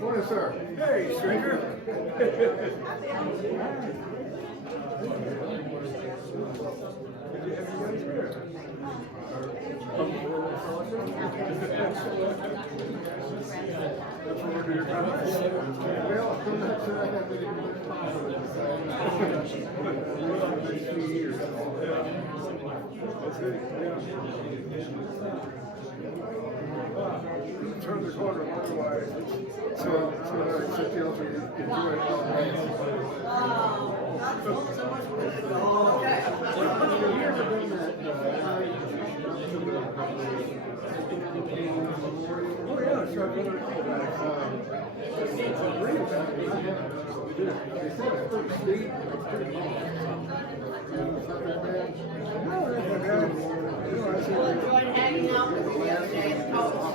Morning, sir. Hey, stranger. Well, I'm not sure I have any turn the corner one way. So I should feel to enjoy it. Oh yeah, sure. They said it's pretty steep. It's pretty long. It's not that bad. No, that's not bad. I enjoyed hanging out with you the other day at Coach.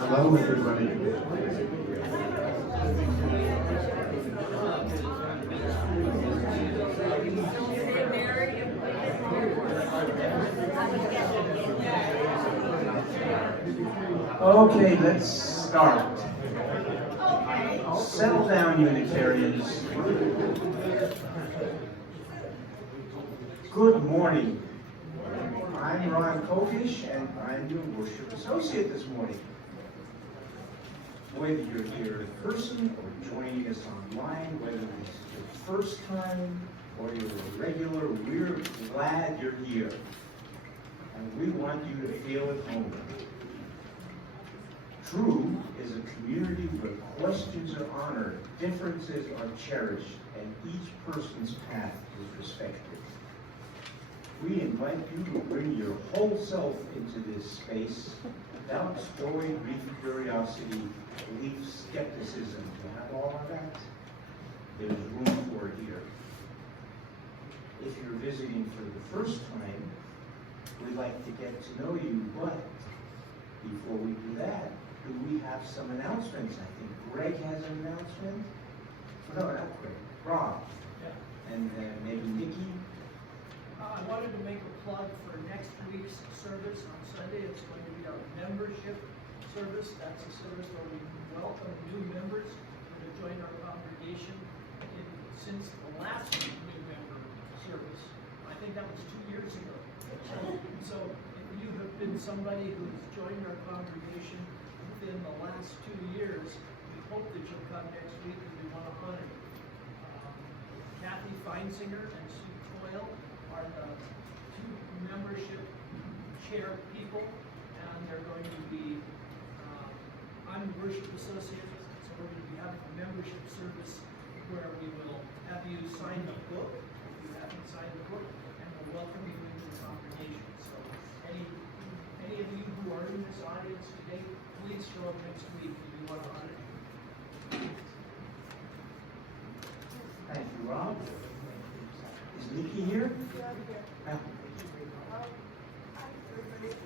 Hello, everybody. Okay, let's start. Settle down, Unitarians. Good morning. I'm Kokish, and I'm your worship associate this morning. Whether you're here in person or joining us online, whether this is your first time or you're a regular, we're glad you're here. And we want you to feel at home. True is a community where questions are honored, differences are cherished, and each person's path is respected. We invite you to bring your whole self into this space, without story, grief, curiosity, belief, skepticism. You have all of that? There's room for it here. If you're visiting for the first time, we'd like to get to know you, but before we do that, do we have some announcements? I think Greg has an announcement. No, not Greg. Rob. Yeah. And maybe Nikki. I wanted to make a plug for next week's service on Sunday. It's going to be our membership service. That's a service where we welcome new members to join our congregation since the last new member service. I think that was 2 years ago. So if you have been somebody who's joined our congregation within the last 2 years, we hope that you'll come next week and we want to honor you. Kathy Feinsinger and Sue Toyle are the two membership chair people, and they're going to be, I'm the worship associate, so we're going to be having a membership service where we will have you sign the book, if you haven't signed the book, and we'll welcome you into the congregation. So any of you who are in this audience today, please show up next week if you want to honor you. Thank you, Rob. Is Nikki here?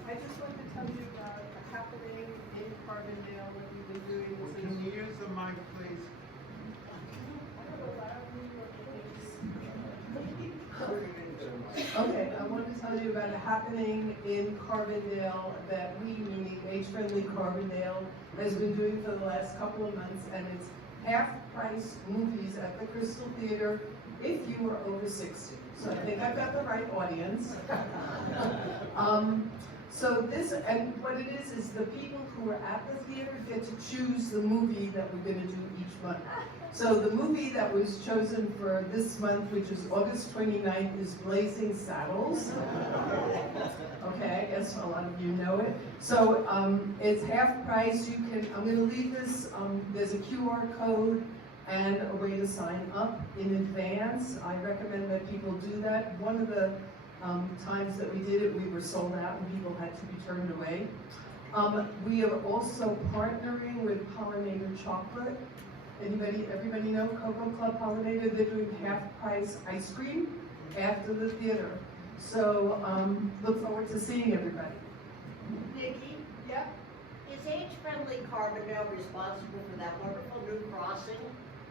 I just wanted to tell you about a happening in Carbondale that we've been doing. Can you use the mic, please? Okay, I want to tell you about a happening in Carbondale that we, meaning Age-Friendly Carbondale, has been doing for the last couple of months, and it's half-price movies at the Crystal Theater if you are over 60. So I think I've got the right audience. So this, and what it is the people who are at the theater get to choose the movie that we're going to do each month. So the movie that was chosen for this month, which is August 29th, is Blazing Saddles. Okay, I guess a lot of you know it. So it's half price. You can, I'm going to leave this, there's a QR code and a way to sign up in advance. I recommend that people do that. One of the times that we did it, we were sold out and people had to be turned away. We are also partnering with Pollinator Chocolate. Everybody know Cocoa Club Pollinator? They're doing half-price ice cream after the theater. So look forward to seeing everybody. Nikki, Yeah. is Age-Friendly Carbondale responsible for that wonderful new crossing?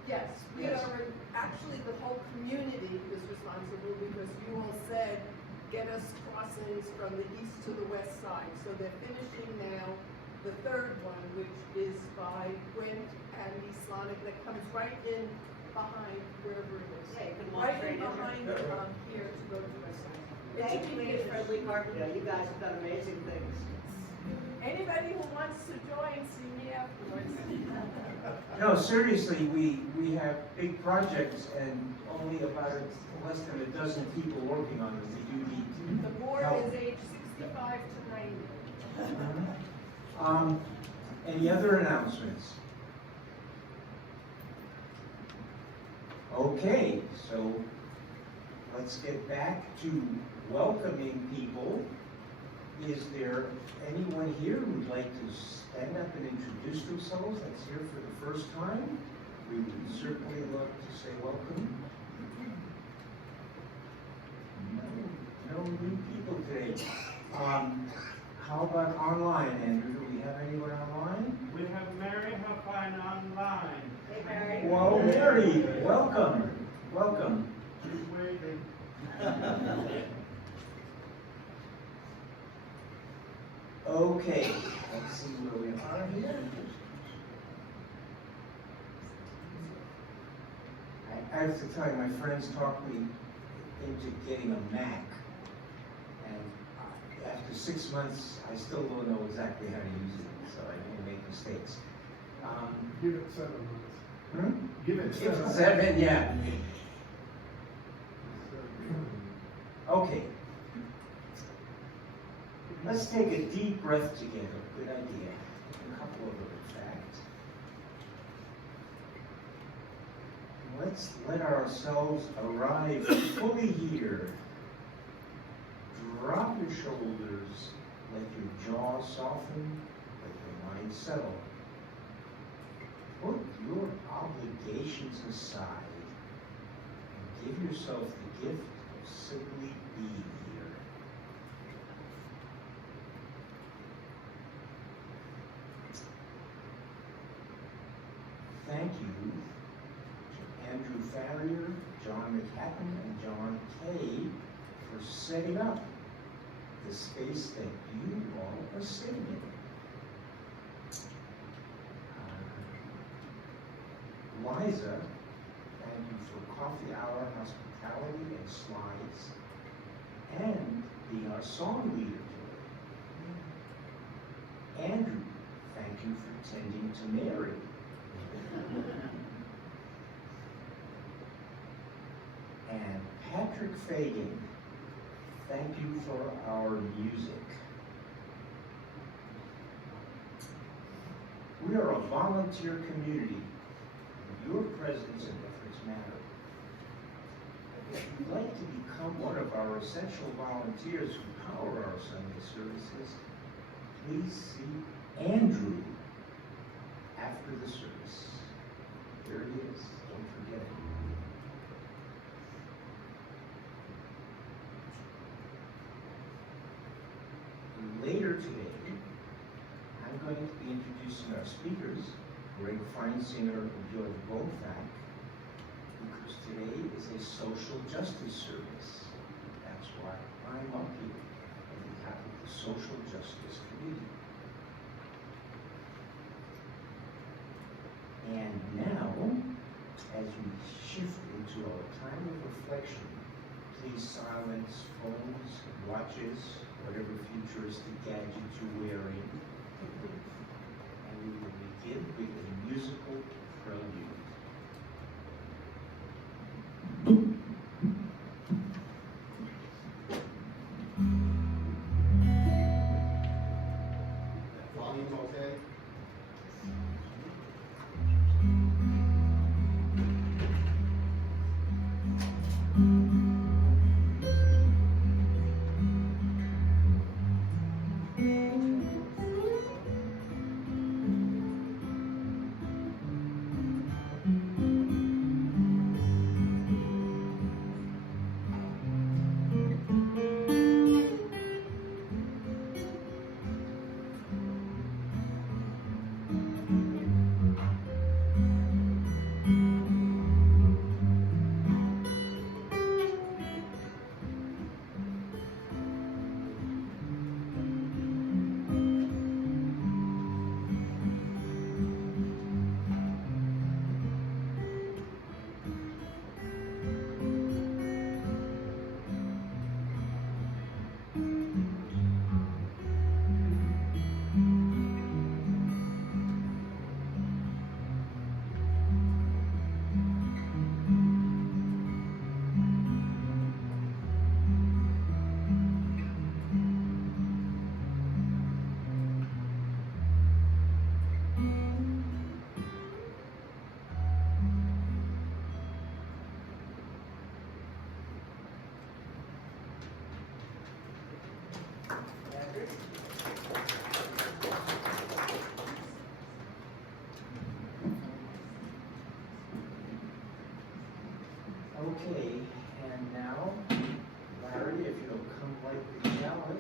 Yes, we Yes. are, actually the whole community is responsible because you all said, get us crossings from the east to the west side. So they're finishing now the third one, which is by Gwent and East Lonic, that comes right in behind wherever it is. Yeah, you can walk Right straight in in behind there. here to go to west side. Thank It's you, finished. Age-Friendly Carbondale. You guys have done amazing things. Anybody who wants to join, see me afterwards. No, seriously, we have big projects and only about less than a dozen people working on them. We do need The board help. is age 65 to 90. Any other announcements? Okay, so let's get back to welcoming people. Is there anyone here who'd like to stand up and introduce themselves that's here for the first time? We would certainly love to say welcome. No new people today. How about online, Andrew? Do we have anyone online? We have Mary Huffine online. Hey, Mary. Well, Mary, welcome. Welcome. She's waiting. Okay, let's see where we are here. I have to tell you, my friends talked me into getting a Mac. And after 6 months, I still don't know exactly how to use it, so I don't make mistakes. Give it 7 months. Give it Give it 7. 7, yeah. Okay. Let's take a deep breath together. Good idea. A couple of other facts. Let's let ourselves arrive fully here. Drop your shoulders. Let your jaw soften. Let your mind settle. Put your obligations aside and give yourself the gift of simply being here. Thank you to Andrew Ferrier, John McHatton, and John Kay for setting up the space that you all are sitting in. Liza, thank you for coffee hour, hospitality, and slides, and being our song leader today. Andrew, thank you for tending to Mary. And Patrick Fagan, thank you for our music. We are a volunteer community. Your presence and efforts matter. If you'd like to become one of our essential volunteers who power our Sunday services, please see Andrew after the service. There he is. Don't forget it. Later today, I'm going to be introducing our speakers, Greg Feinsinger and George Bohmfalk, because today is a social justice service. That's why I'm up here on behalf of the social justice community. And now, as we shift into our time of reflection, please silence phones, watches, whatever futuristic gadgets you're wearing. And we will begin with a musical prelude. Volume's okay?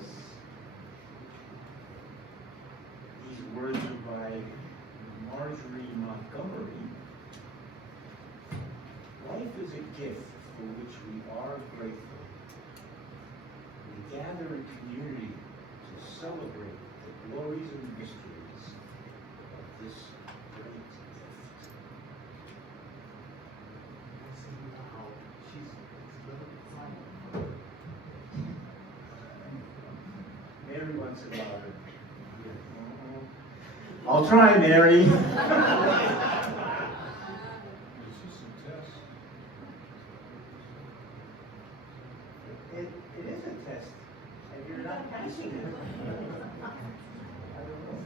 voice. These words are by Marjorie Montgomery. Life is a gift for which we are grateful. We gather in community to celebrate the glories and mysteries of this great gift. Mary wants it louder. I'll try, Mary. It is a test, and you're not passing it. I don't know.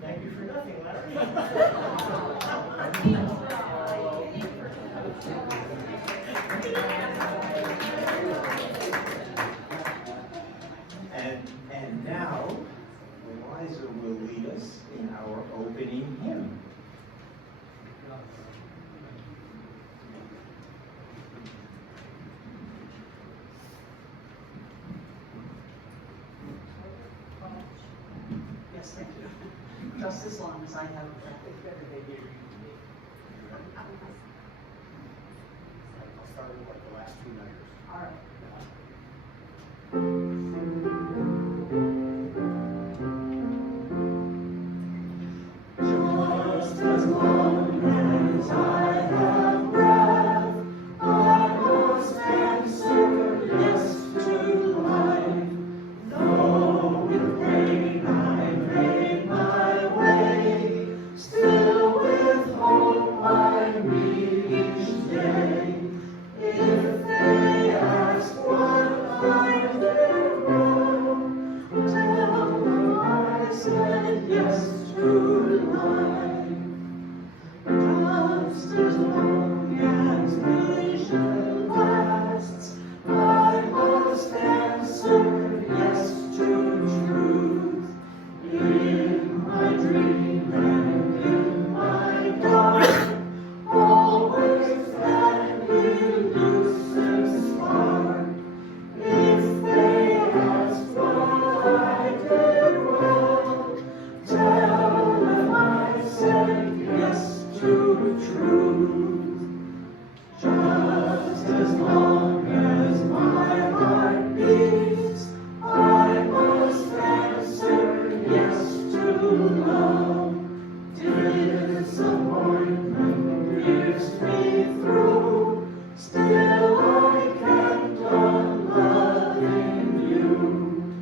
Thank you for nothing, Larry. And now, Liza will lead us in our opening hymn. Yes, thank you. Just as long as I have breath. I'll start with like the last two letters. All right. Just as long as I have breath, I must answer yes to life. Though with pain I make my way, still with hope I meet each day. If they ask what I did wrong, tell them I said yes to life. Just as long as vision lasts, I must answer yes to truth. In my dream and in my dark, always that elusive spark. If they ask what I did wrong, tell them I said yes to truth. Just as long as my heart beats, I must answer yes to love. Disappointment pierced me through, still I kept on loving you.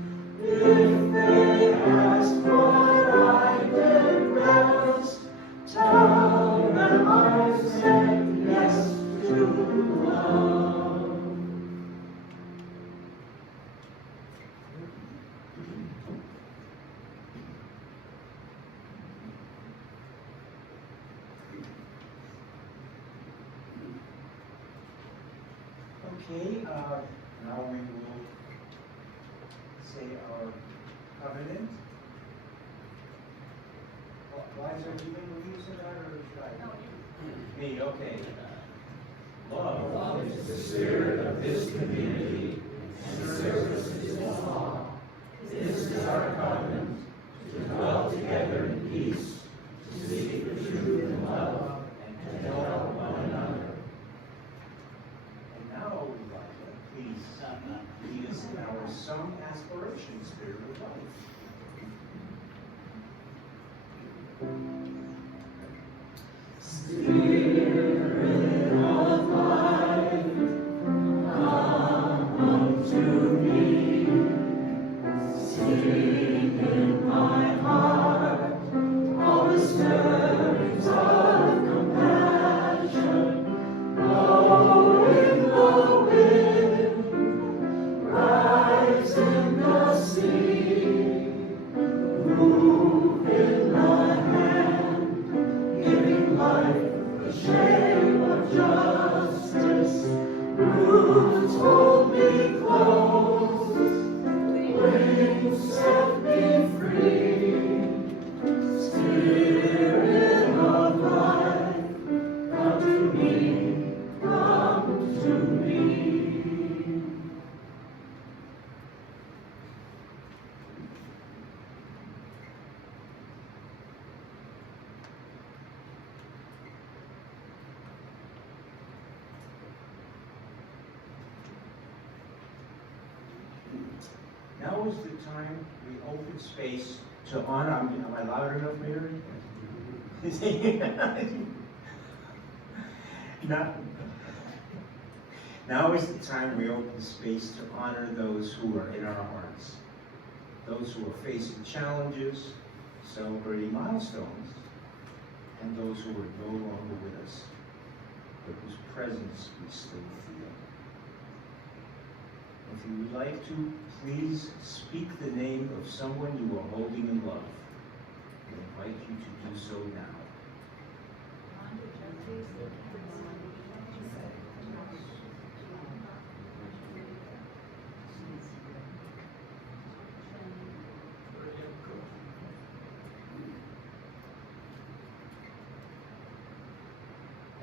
If they ask what I did best, tell them I said yes to love. Okay, now we will say our covenant. Liza, are you going to lead us in that, or should I? No, Me, okay. Love is the spirit of this community, and service is its law. This is our covenant, to dwell together in peace, to seek the truth in love, and to help one another. And now, Liza, please lead us in our song aspiration, Spirit of Life. Spirit of life, come unto me. Sing in my heart all the stirrings of compassion. Blow in the wind, rise in the sea, move in the hand, giving life the shape of justice. Roots hold me close. set me free. Spirit of life, come to me, come to me. Now is the time we open space to honor. Am I loud enough, Mary? Now is the time we open space to honor those who are in our hearts, those who are facing challenges, celebrating milestones, and those who are no longer with us, but whose presence we still feel. If you would like to, please speak the name of someone you are holding in love. I invite you to do so now.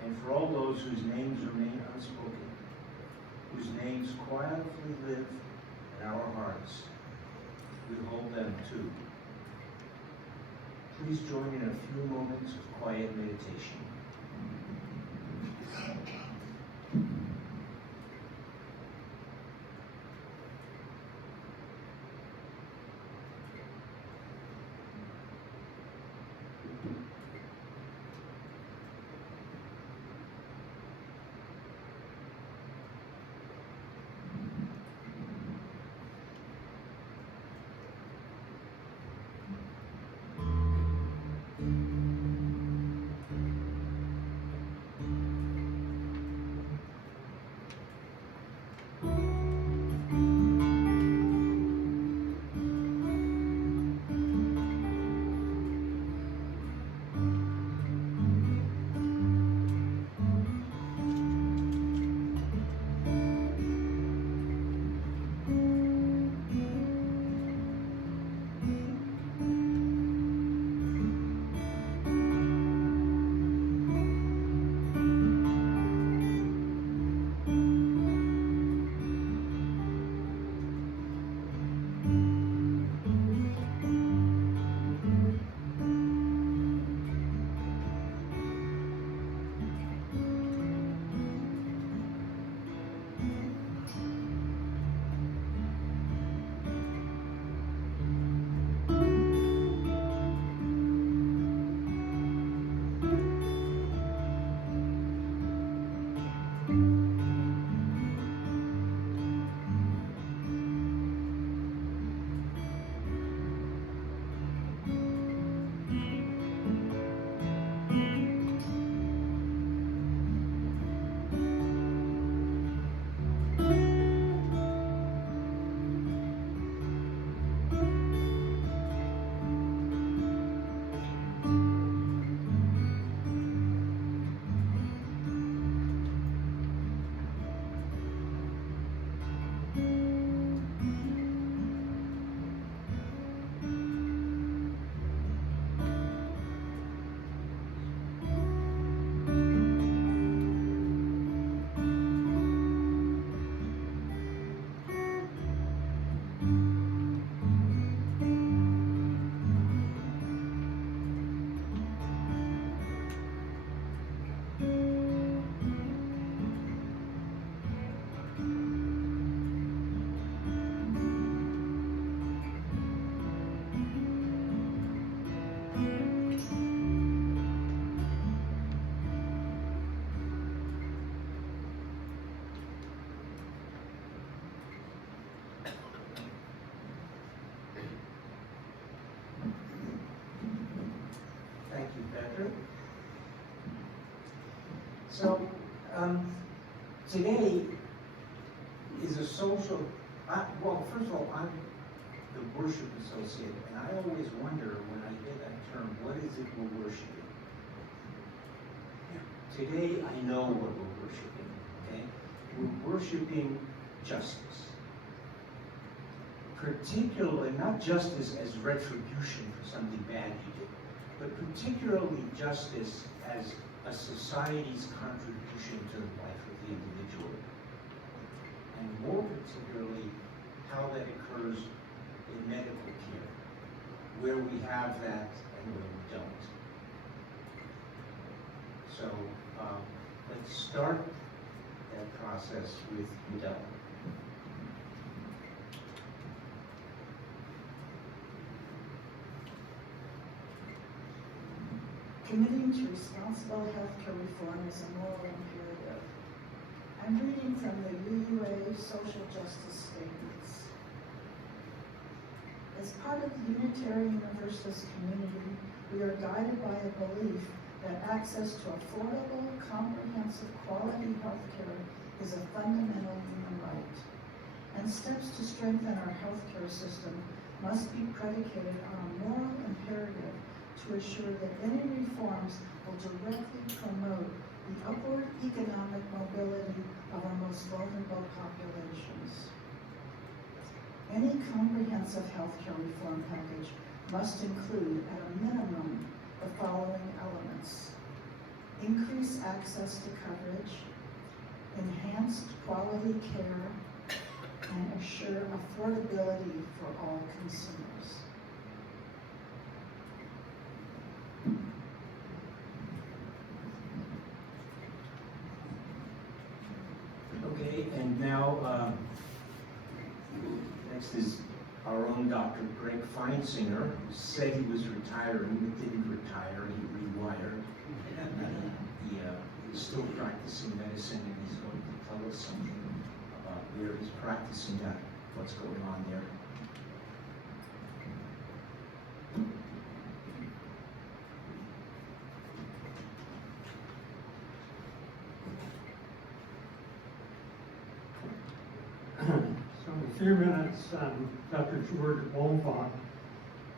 And for all those whose names remain unspoken, whose names quietly live in our hearts, we hold them too. Please join in a few moments of quiet meditation. So, today is a social, well, first of all, I'm the worship associate, and I always wonder when I hear that term, what is it we're worshiping? Today, I know what we're worshiping, okay? We're worshiping justice. particularly, not just as retribution for something bad you did, but particularly justice as a society's contribution to the life of the individual. And more particularly, how that occurs in medical care, where we have that and where we don't. So let's start that process with Udell. Committing to responsible healthcare reform is a moral imperative. I'm reading from the UUA Social Justice Statements. As part of the Unitarian Universalist community, we are guided by a belief that access to affordable, comprehensive, quality healthcare is a fundamental human right. And steps to strengthen our healthcare system must be predicated on a moral imperative to assure that any reforms will directly promote the upward economic mobility of our most vulnerable populations. Any comprehensive healthcare reform package must include, at a minimum, the following elements: increase access to coverage, enhanced quality care, and assure affordability for all consumers. Okay, and now next is our own Dr. Greg Feinsinger, who said he was retiring, but didn't retire, he rewired. He's still practicing medicine, and he's going to tell us something about where he's practicing at, what's going on there. So in a few minutes, Dr. George Bohmfalk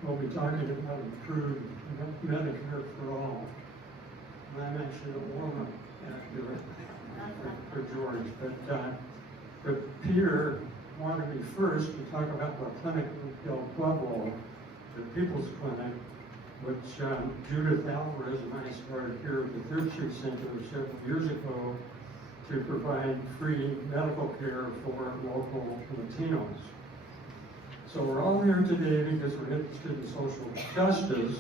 will be talking about improved Medicare for all. And I'm actually a woman for George, but Peter wanted me first to talk about the clinic in El Pueblo, the People's Clinic, which Judith Alvarez and I started here at the Third Street Center several years ago to provide free medical care for local Latinos. So we're all here today because we're interested in social justice,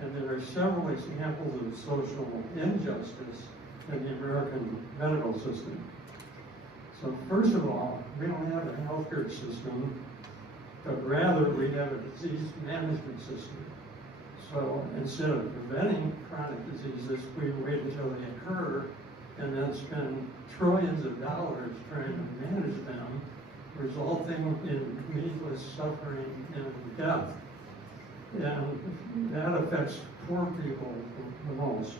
and there are several examples of social injustice in the American medical system. So first of all, we don't have a healthcare system, but rather we have a disease management system. So instead of preventing chronic diseases, we wait until they occur and then spend trillions of dollars trying to manage them, resulting in needless suffering and death. And that affects poor people the most.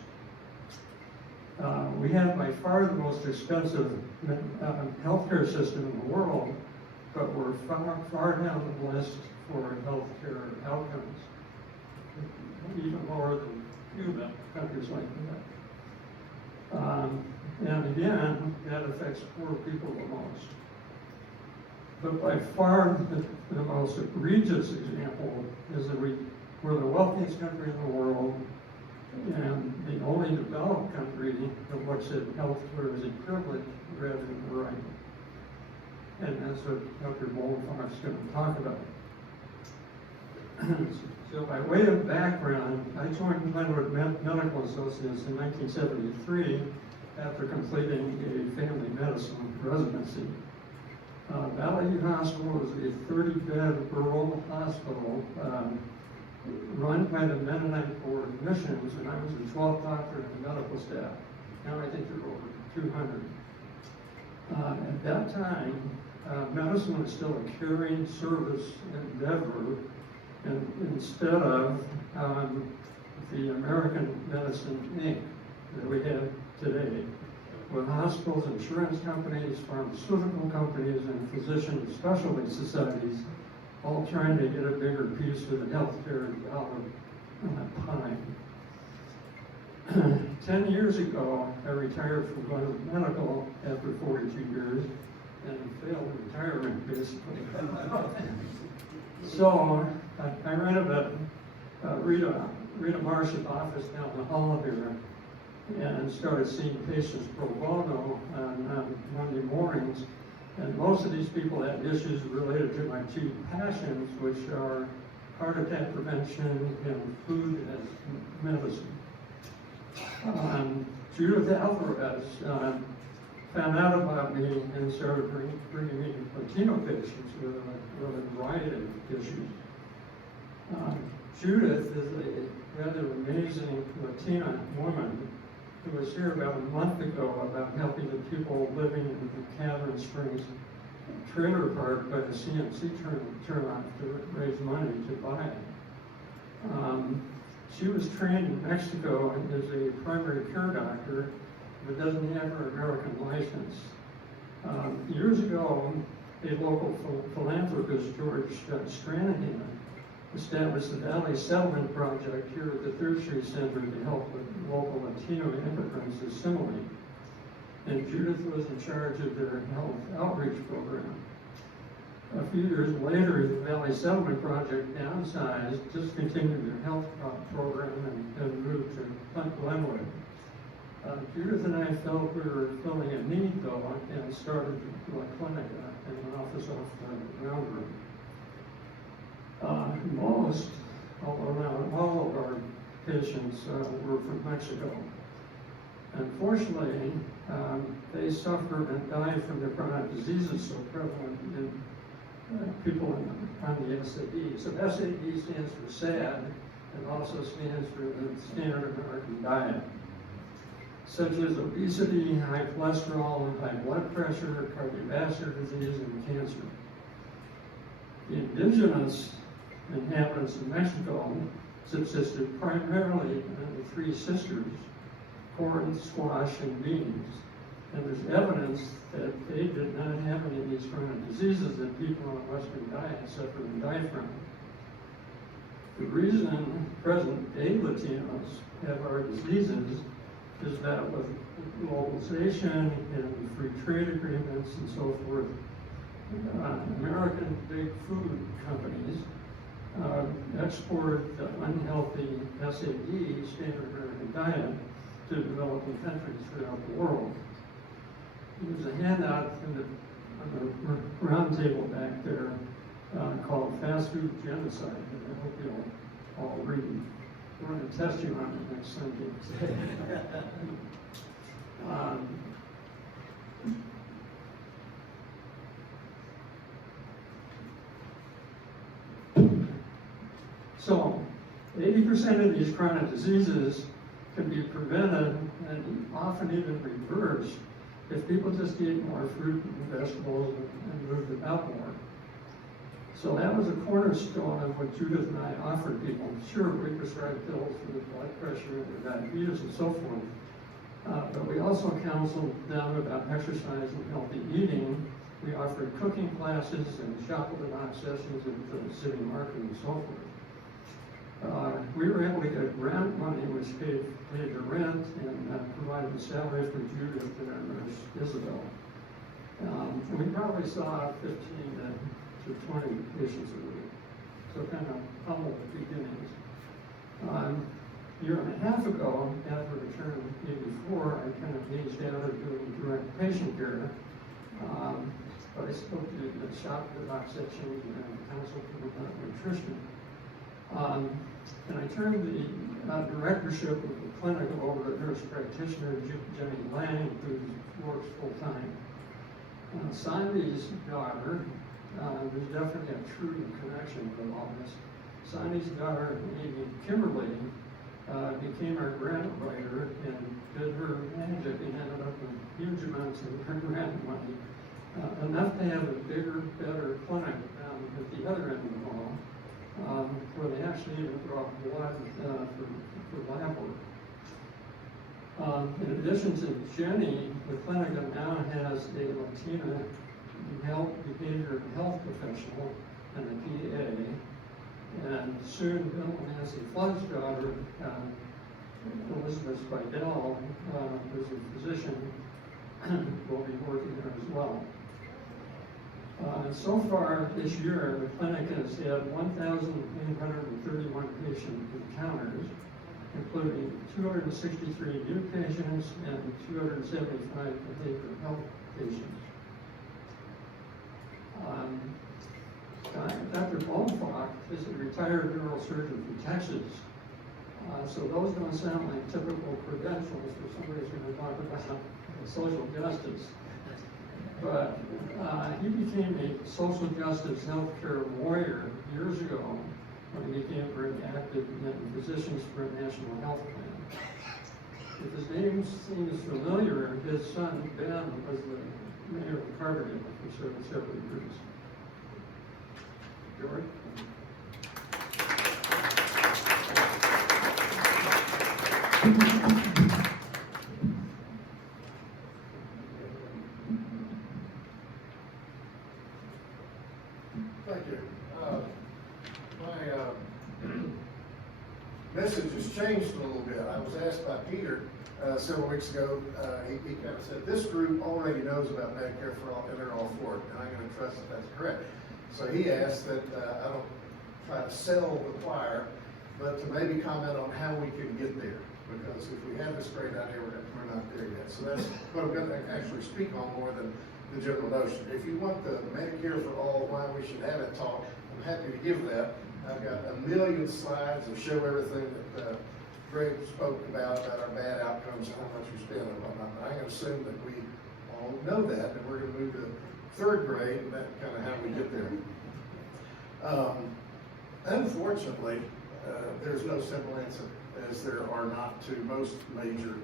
We have by far the most expensive healthcare system in the world, but we're far down the list for healthcare outcomes, even lower than Cuba, countries like that. And again, that affects poor people the most. But by far the most egregious example is that we're the wealthiest country in the world and the only developed country that looks at healthcare as a privilege rather than a right. And that's what Dr. Bohmfalk is going to talk about. So by way of background, I joined Glenwood Medical Associates in 1973 after completing a family medicine residency. Valley View Hospital was a 30-bed rural hospital run by the Mennonite Board of Missions, and I was the 12th doctor in the medical staff. Now I think there are over 200. At that time, medicine was still a caring service endeavor, and instead of the American Medicine Inc. that we have today, with hospitals, insurance companies, pharmaceutical companies, and physician specialty societies all trying to get a bigger piece of the healthcare dollar pie. 10 years ago, I retired from Glenwood Medical after 42 years and failed retirement, basically. So I rented Rita Marsh's office down the hall here and started seeing patients pro bono on Monday mornings. And most of these people had issues related to my two passions, which are heart attack prevention and food as medicine. Judith Alvarez found out about me and started bringing me Latino patients with a variety of issues. Judith is a rather amazing Latina woman who was here about a month ago about helping the people living in the Catherine Springs trailer park by the CMC turnoff to raise money to buy it. She was trained in Mexico and is a primary care doctor, but doesn't have her American license. Years ago, a local philanthropist, George Stranahan, established the Valley Settlement Project here at the Third Street Center to help with local Latino immigrants assimilate. And Judith was in charge of their health outreach program. A few years later, the Valley Settlement Project downsized, discontinued their health program, and moved to Glenwood. Judith and I felt we were filling a need, though, and started a clinic in an office off the ground room. Most, although not all of our patients were from Mexico. Unfortunately, they suffered and died from their chronic diseases so prevalent in people on the SAD. So SAD stands for SAD, and also stands for the Standard American Diet, such as obesity, high cholesterol, high blood pressure, cardiovascular disease, and cancer. The indigenous inhabitants of Mexico subsisted primarily on the three sisters, corn, squash, and beans. And there's evidence that they did not have any of these chronic diseases that people on a Western diet suffer and die from. The reason present-day Latinos have our diseases is that with globalization and free trade agreements and so forth, American big food companies export the unhealthy SAD, Standard American Diet, to developing countries throughout the world. There's a handout on the round table back there called Fast Food Genocide, and I hope you'll all read it. We're going to test you on it next Sunday. So, 80% of these chronic diseases can be prevented and often even reversed if people just eat more fruit and vegetables and moved about more. So that was a cornerstone of what Judith and I offered people. Sure, we prescribed pills for the blood pressure and diabetes and so forth, but we also counseled them about exercise and healthy eating. We offered cooking classes and shop-at-the-box sessions at the city market and so forth. We were able to get grant money, which paid the rent and provided a salary for Judith and our nurse, Isabel. And we probably saw 15 to 20 patients a week. So kind of humble beginnings. A year and a half ago, after return to 84, I kind of aged out of doing direct patient care. But I spoke to the shop-at-the-box sections and counsel people about nutrition. And I turned the directorship of the clinic over to nurse practitioner Jenny Lang, who works full-time. Sandy's daughter, there's definitely a true connection with all this. Sandy's daughter, Kimberly, became our grant writer and did her magic and ended up with huge amounts of her grant money, enough to have a bigger, better clinic at the other end of the hall, where they actually even draw blood for lab work. In addition to Jenny, the clinic now has a Latina behavior and health professional and a PA, and soon Bill and Nancy Flood's daughter, Elizabeth Spidell, who's a physician, will be working there as well. So far this year, the clinic has had 1,831 patient encounters, including 263 new patients and 275 behavioral health patients. Dr. Bohmfalk is a retired neurosurgeon from Texas. So those don't sound like typical credentials for somebody who's going to talk about social justice. But he became a social justice healthcare warrior years ago when he became very active in Physicians for a National Health Plan. If his name seems familiar, his son, Ben, was the mayor of Carbondale for several years. George? Thank you. My message has changed a little bit. I was asked by Peter several weeks ago, he kind of said, this group already knows about Medicare for all, and they're all for it, and I'm going to trust that that's correct. So he asked that I don't try to sell the choir, but to maybe comment on how we can get there. Because if we have this great idea, we're not there yet. So that's what I'm going to actually speak on more than the general notion. If you want the Medicare for all, why we should have it talk, I'm happy to give that. I've got a million slides that show everything that Greg spoke about our bad outcomes and how much we spend and whatnot. But I can assume that we all know that, and we're going to move to third grade, and that's kind of how we get there. Unfortunately, there's no simple answer, as there are not to most major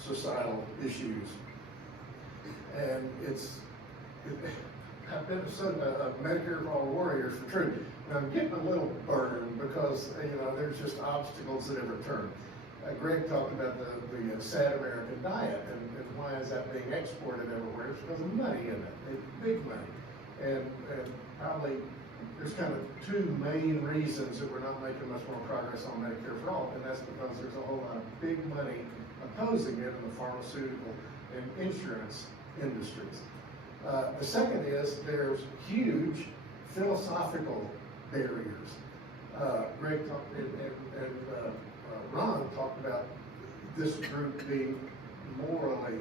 societal issues. And I've been a Medicare for all warrior for truth. And I'm getting a little burned because, there's just obstacles at every turn. Greg talked about the sad American diet and why is that being exported everywhere? It's because of money in it. It's big money. And probably there's kind of two main reasons that we're not making much more progress on Medicare for all, and that's because there's a whole lot of big money opposing it in the pharmaceutical and insurance industries. The second is there's huge philosophical barriers. Greg talked and Ron talked about this group being morally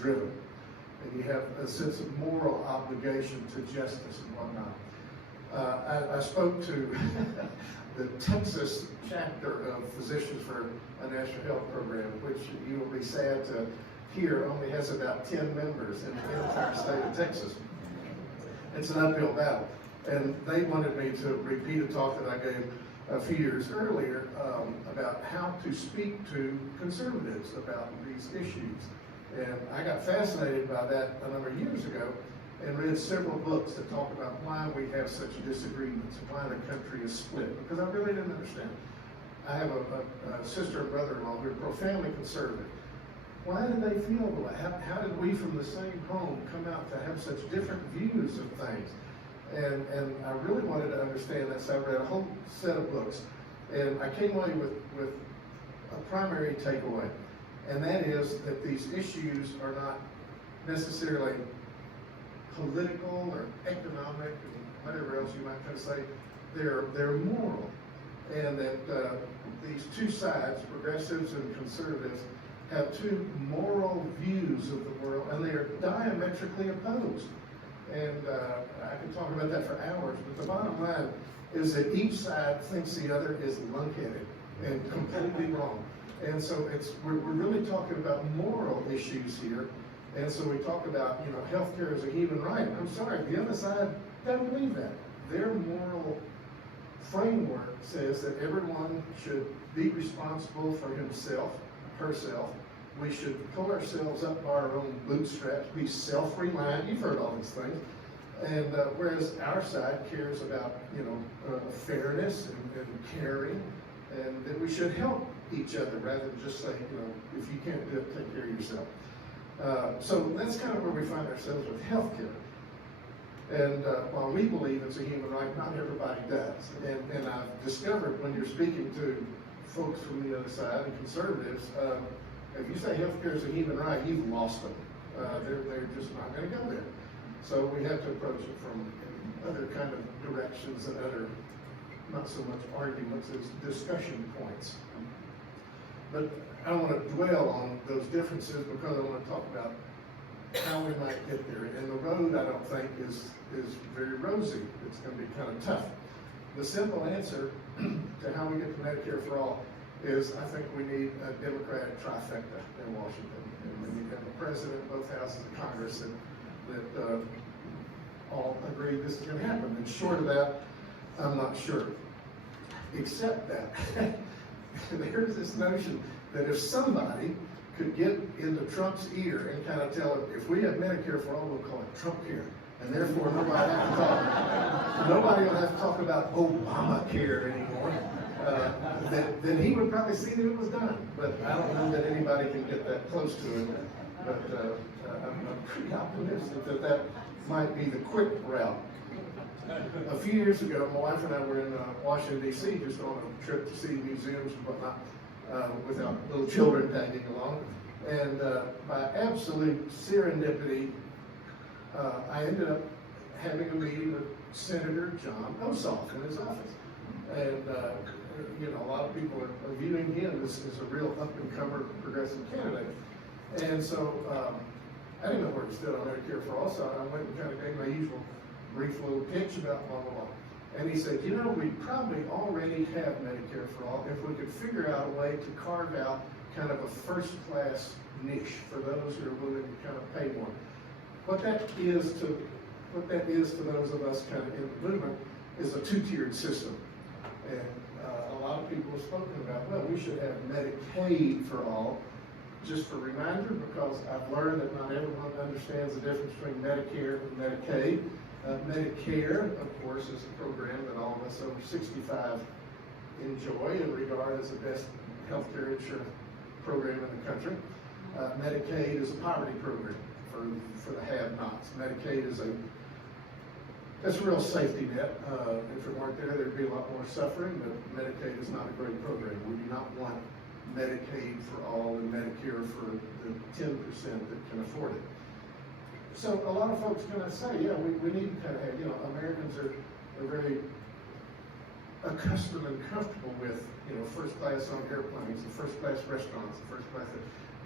driven, and you have a sense of moral obligation to justice and whatnot. I spoke to the Texas chapter of Physicians for a National Health Program, which you will be sad to hear only has about 10 members in the entire state of Texas. It's an uphill battle. And they wanted me to repeat a talk that I gave a few years earlier about how to speak to conservatives about these issues. And I got fascinated by that a number of years ago and read several books that talk about why we have such disagreements and why the country is split, because I really didn't understand. I have a sister and brother-in-law who are profoundly conservative. Why did they feel the way? How did we from the same home come out to have such different views of things? And I really wanted to understand that, so I read a whole set of books. And I came away with a primary takeaway, and that is that these issues are not necessarily political or economic and whatever else you might try to say. They're moral, and that these two sides, progressives and conservatives, have two moral views of the world, and they are diametrically opposed. And I can talk about that for hours, but the bottom line is that each side thinks the other is lunkheaded and completely wrong. And so we're really talking about moral issues here. And so we talk about, healthcare as a human right. I'm sorry, the other side doesn't believe that. Their moral framework says that everyone should be responsible for himself, herself. We should pull ourselves up by our own bootstraps, be self-reliant. You've heard all these things. And whereas our side cares about, fairness and caring, and that we should help each other rather than just say, if you can't do it, take care of yourself. So that's kind of where we find ourselves with healthcare. And while we believe it's a human right, not everybody does. And I've discovered when you're speaking to folks from the other side and conservatives, if you say healthcare is a human right, you've lost them. They're just not going to go there. So we have to approach it from other kind of directions and other, not so much arguments as discussion points. But I don't want to dwell on those differences because I want to talk about how we might get there. And the road, I don't think, is very rosy. It's going to be kind of tough. The simple answer to how we get to Medicare for all is I think we need a Democratic trifecta in Washington. And we need to have a president, both houses of Congress, that all agree this is going to happen. And short of that, I'm not sure. Except that there's this notion that if somebody could get into Trump's ear and kind of tell him, if we have Medicare for all, we'll call it Trump care. And therefore nobody will have to talk about Obamacare anymore. Then he would probably see that it was done. But I don't know that anybody can get that close to it. But I'm pretty optimistic that that might be the quick route. A few years ago, my wife and I were in Washington, D.C., just on a trip to see museums and whatnot, without little children tagging along. And by absolute serendipity, I ended up having a meeting with Senator John Ossoff in his office. And, a lot of people are viewing him as a real up-and-comer progressive candidate. And so I didn't know where to stood on Medicare for all, so I went and kind of gave my usual brief little pitch about blah, blah, blah. And he said, we probably already have Medicare for all if we could figure out a way to carve out kind of a first-class niche for those who are willing to kind of pay more. What that is to those of us kind of in the movement is a two-tiered system. And a lot of people have spoken about, well, we should have Medicaid for all. Just for reminder, because I've learned that not everyone understands the difference between Medicare and Medicaid. Medicare, of course, is a program that all of us over 65 enjoy and regard as the best healthcare insurance program in the country. Medicaid is a poverty program for the have-nots. Medicaid is that's a real safety net. If it weren't there, there'd be a lot more suffering, but Medicaid is not a great program. We do not want Medicaid for all and Medicare for the 10% that can afford it. So a lot of folks kind of say, yeah, we need to kind of have, Americans are very accustomed and comfortable with, first class on airplanes, the first class restaurants, the first class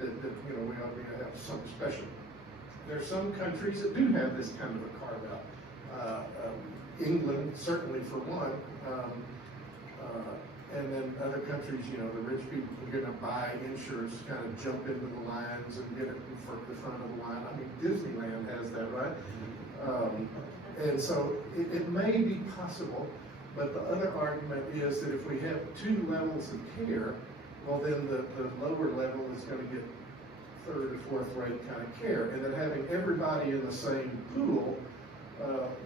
that we ought to have something special. There are some countries that do have this kind of a carve out. England, certainly for one, and then other countries, the rich people who are going to buy insurance kind of jump into the lines and get it in the front of the line. I mean, Disneyland has that, right? And so it may be possible, but the other argument is that if we have two levels of care, well, then the lower level is going to get third or fourth rate kind of care. And then having everybody in the same pool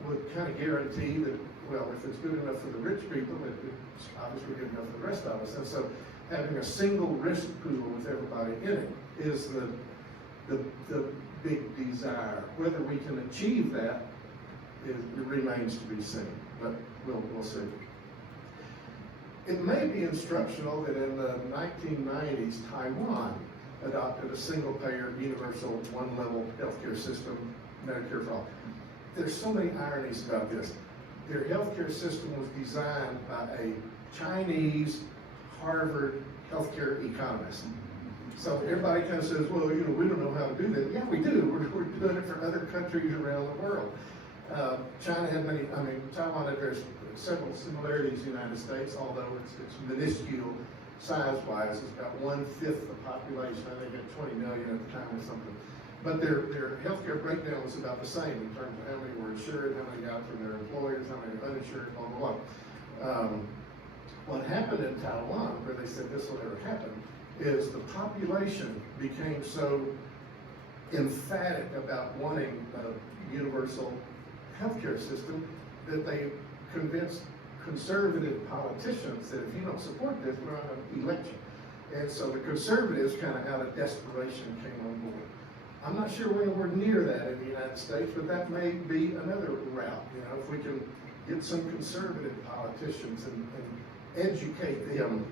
would kind of guarantee that, well, if it's good enough for the rich people, it's obviously good enough for the rest of us. And so having a single risk pool with everybody in it is the big desire. Whether we can achieve that, it remains to be seen, but we'll see. It may be instructional that in the 1990s, Taiwan adopted a single-payer, universal, one-level healthcare system, Medicare for all. There's so many ironies about this. Their healthcare system was designed by a Chinese Harvard healthcare economist. So everybody kind of says, well, we don't know how to do that. Yeah, we do. We're doing it for other countries around the world. China had Taiwan had several similarities to the United States, although it's minuscule size-wise. It's about 1/5 the population. I think at 20 million at the time or something. But their healthcare breakdown was about the same in terms of how many were insured, how many got from their employers, how many were uninsured, blah, blah, blah. What happened in Taiwan, where they said this will never happen, is the population became so emphatic about wanting a universal healthcare system that they convinced conservative politicians that if you don't support this, we're not going to elect you. And so the conservatives kind of out of desperation came on board. I'm not sure we're anywhere near that in the United States, but that may be another route. If we can get some conservative politicians and educate them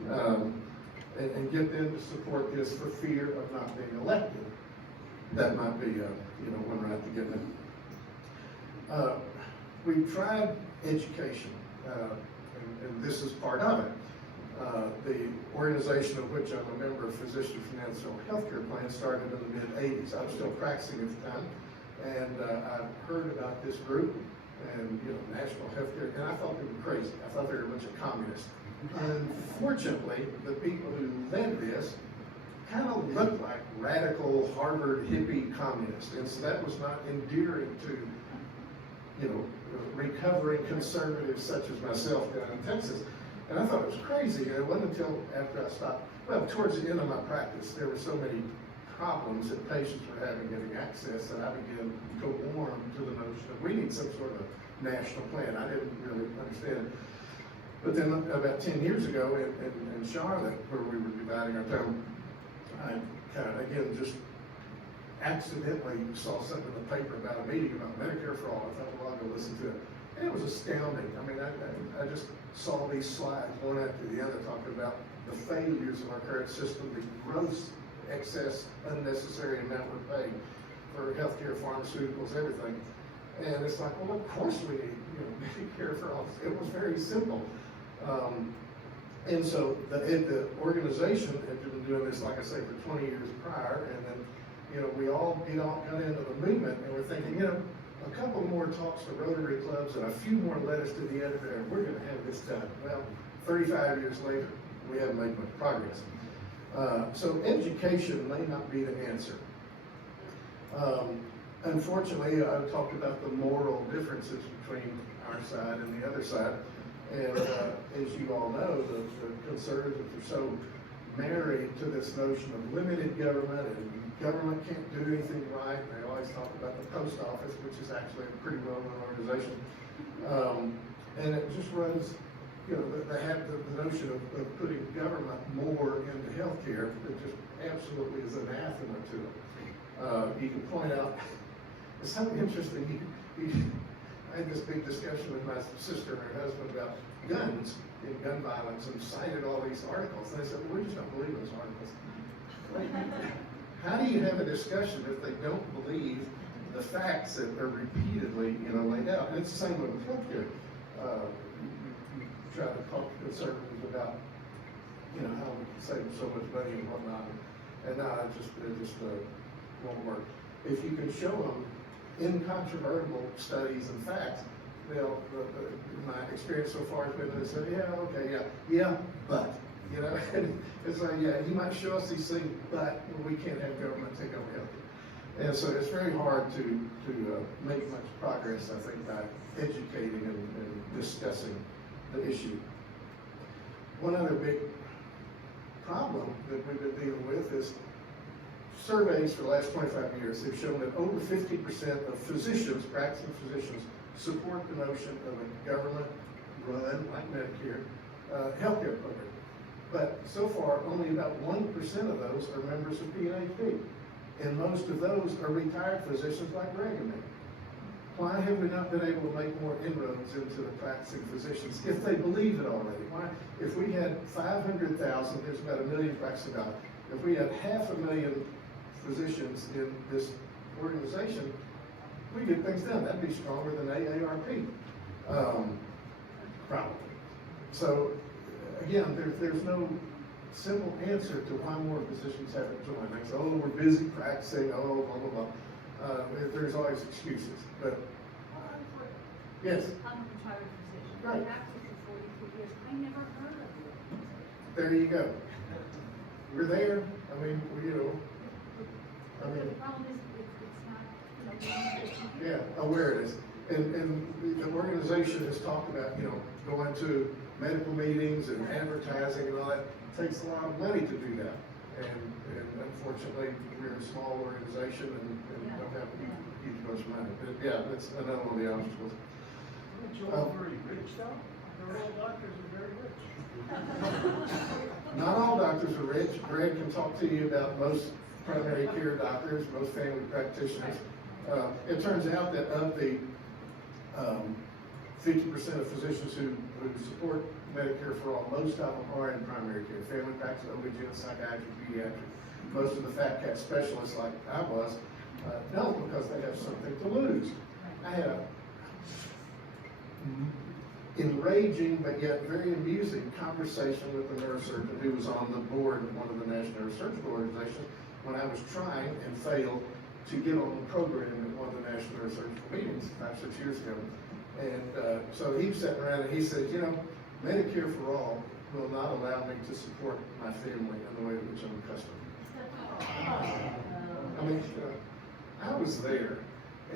and get them to support this for fear of not being elected, that might be one route to get them. We've tried education, and this is part of it. The organization of which I'm a member, Physicians for National Healthcare Plan, started in the mid-'80s. I was still practicing at the time, and I heard about this group and national healthcare, and I thought they were crazy. I thought they were a bunch of communists. Unfortunately, the people who led this kind of looked like radical Harvard hippie communists, and so that was not endearing to recovering conservatives such as myself down in Texas. And I thought it was crazy. And it wasn't until after I stopped, well, towards the end of my practice, there were so many problems that patients were having getting access that I began to warm to the notion that we need some sort of national plan. I didn't really understand it. But then about 10 years ago in Charlotte, where we were dividing our time, I kind of, again, just accidentally saw something in the paper about a meeting about Medicare for all. I thought, well, I'll go listen to it. And it was astounding. I mean, I just saw these slides one after the other talking about the failures of our current system, the gross excess, unnecessary amount we're paying for healthcare, pharmaceuticals, everything. And it's like, well, of course we need Medicare for all. It was very simple. And so the organization had been doing this, like I say, for 20 years prior, and then we all got into the movement, and we're thinking, a couple more talks to Rotary clubs and a few more letters to the editor, and we're going to have this done. Well, 35 years later, we haven't made much progress. So education may not be the answer. Unfortunately, I've talked about the moral differences between our side and the other side. And as you all know, the conservatives are so married to this notion of limited government, and government can't do anything right. They always talk about the post office, which is actually a pretty well-known organization. And it just runs, they have the notion of putting government more into healthcare that just absolutely is anathema to it. You can point out, it's something interesting. I had this big discussion with my sister and her husband about guns and gun violence, and cited all these articles. And they said, well, we just don't believe those articles. How do you have a discussion if they don't believe the facts that are repeatedly, laid out? And it's the same with healthcare. You try to talk to conservatives about, how we can save so much money and whatnot, and now it just won't work. If you can show them incontrovertible studies and facts, my experience so far has been they said, but, it's like, you might show us these things, but we can't have government take over healthcare. And so it's very hard to make much progress, I think, by educating and discussing the issue. One other big problem that we've been dealing with is surveys for the last 25 years have shown that over 50% of physicians, practicing physicians, support the notion of a government-run, like Medicare, healthcare program. But so far, only about 1% of those are members of PNHP. And most of those are retired physicians like Greg and me. Why have we not been able to make more inroads into the practicing physicians if they believe it already? Why? If we had 500,000, there's about 1 million practicing doctors. If we had 500,000 physicians in this organization, we get things done. That'd be stronger than AARP, probably. So again, there's no simple answer to why more physicians haven't joined. They say, oh, we're busy practicing, oh, blah, blah, blah. There's always excuses, but yes. I'm a retired physician. Right. I've practiced for 43 years. I never heard of it. There you go. We're there. I mean, The problem is it's not, yeah, awareness. And the organization has talked about, going to medical meetings and advertising and all that. It takes a lot of money to do that. And unfortunately, we're a small organization and don't have a huge bunch of money. But yeah, that's another one of the obstacles. You're all very rich, though. All doctors are very rich. Not all doctors are rich. Greg can talk to you about most primary care doctors, most family practitioners. It turns out that of the 50% of physicians who support Medicare for all, most of them are in primary care, family practice, OB-GYN, psychiatry, pediatrics. Most of the fat cat specialists, like I was, don't, because they have something to lose. I had a enraging but yet very amusing conversation with the neurosurgeon who was on the board of one of the national neurosurgical organizations when I was trying and failed to get on the program at one of the national neurosurgical meetings 5 or 6 years ago. And so he was sitting around and he said, you know, Medicare for All will not allow me to support my family in the way in which I'm accustomed. I mean, I was there,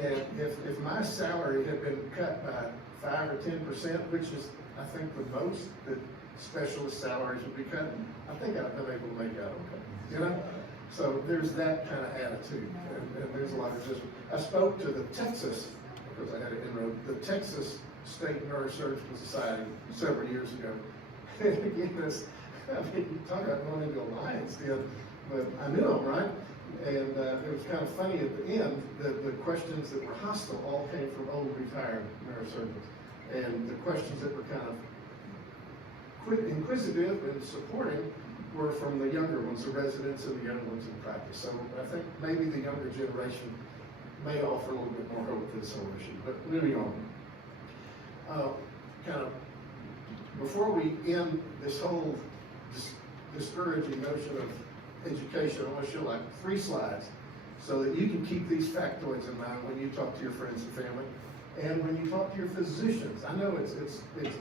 and if my salary had been cut by 5 or 10%, which is, I think, the most that specialist salaries would be cut, I think I'd been able to make out okay, you know? So there's that kind of attitude, and there's a lot of resistance. I spoke to the Texas, because I had an inroad, the Texas State Neurosurgical Society several years ago. And again, I mean, you talk about going into alliance deal, but I knew them, right? And it was kind of funny at the end, the questions that were hostile all came from old retired neurosurgeons. And the questions that were kind of inquisitive and supporting were from the younger ones, the residents and the younger ones in practice. So I think maybe the younger generation may offer a little bit more hope to this whole issue. But moving on. Kind of, before we end this whole discouraging notion of education, I want to show like 3 slides so that you can keep these factoids in mind when you talk to your friends and family and when you talk to your physicians. I know it's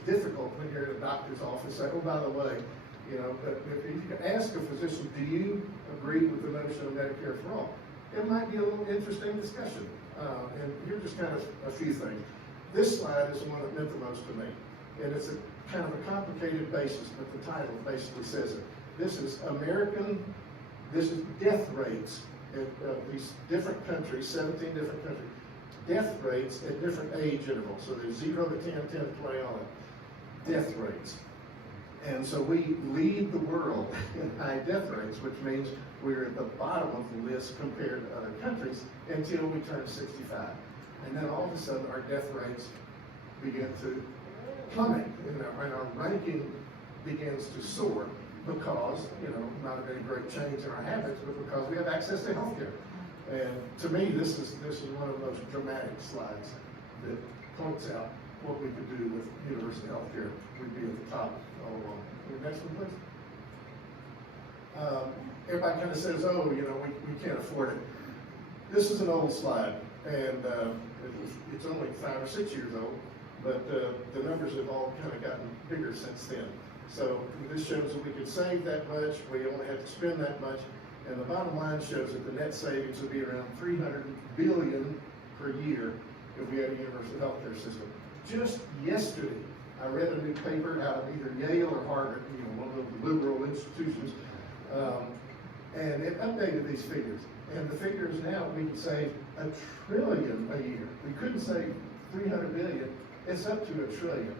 difficult when you're at a doctor's office, say, oh, by the way, you know, but if you can ask a physician, do you agree with the notion of Medicare for All? It might be a little interesting discussion. And here are just kind of a few things. This slide is the one that meant the most to me. And it's a kind of a complicated basis, but the title basically says it. This is death rates in these different countries, 17 different countries. Death rates at different age intervals. So there's 0 to 10, 10 to 20 on it. Death rates. And so we lead the world in high death rates, which means we're at the bottom of the list compared to other countries until we turn 65. And then all of a sudden our death rates begin to plummet, and our ranking begins to soar because, you know, not a very great change in our habits, but because we have access to health care. And to me, this is one of the most dramatic slides that points out what we could do with universal health care. We'd be at the top all along. Next one, please. Everybody kind of says, oh, you know, we can't afford it. This is an old slide, and it's only 5 or 6 years old, but the numbers have all kind of gotten bigger since then. So this shows that we could save that much, we only have to spend that much, and the bottom line shows that the net savings would be around $300 billion per year if we had a universal health care system. Just yesterday, I read a new paper out of either Yale or Harvard, you know, one of those liberal institutions, and it updated these figures. And the figures now, we can save $1 trillion a year. We couldn't save 300 billion, it's up to $1 trillion.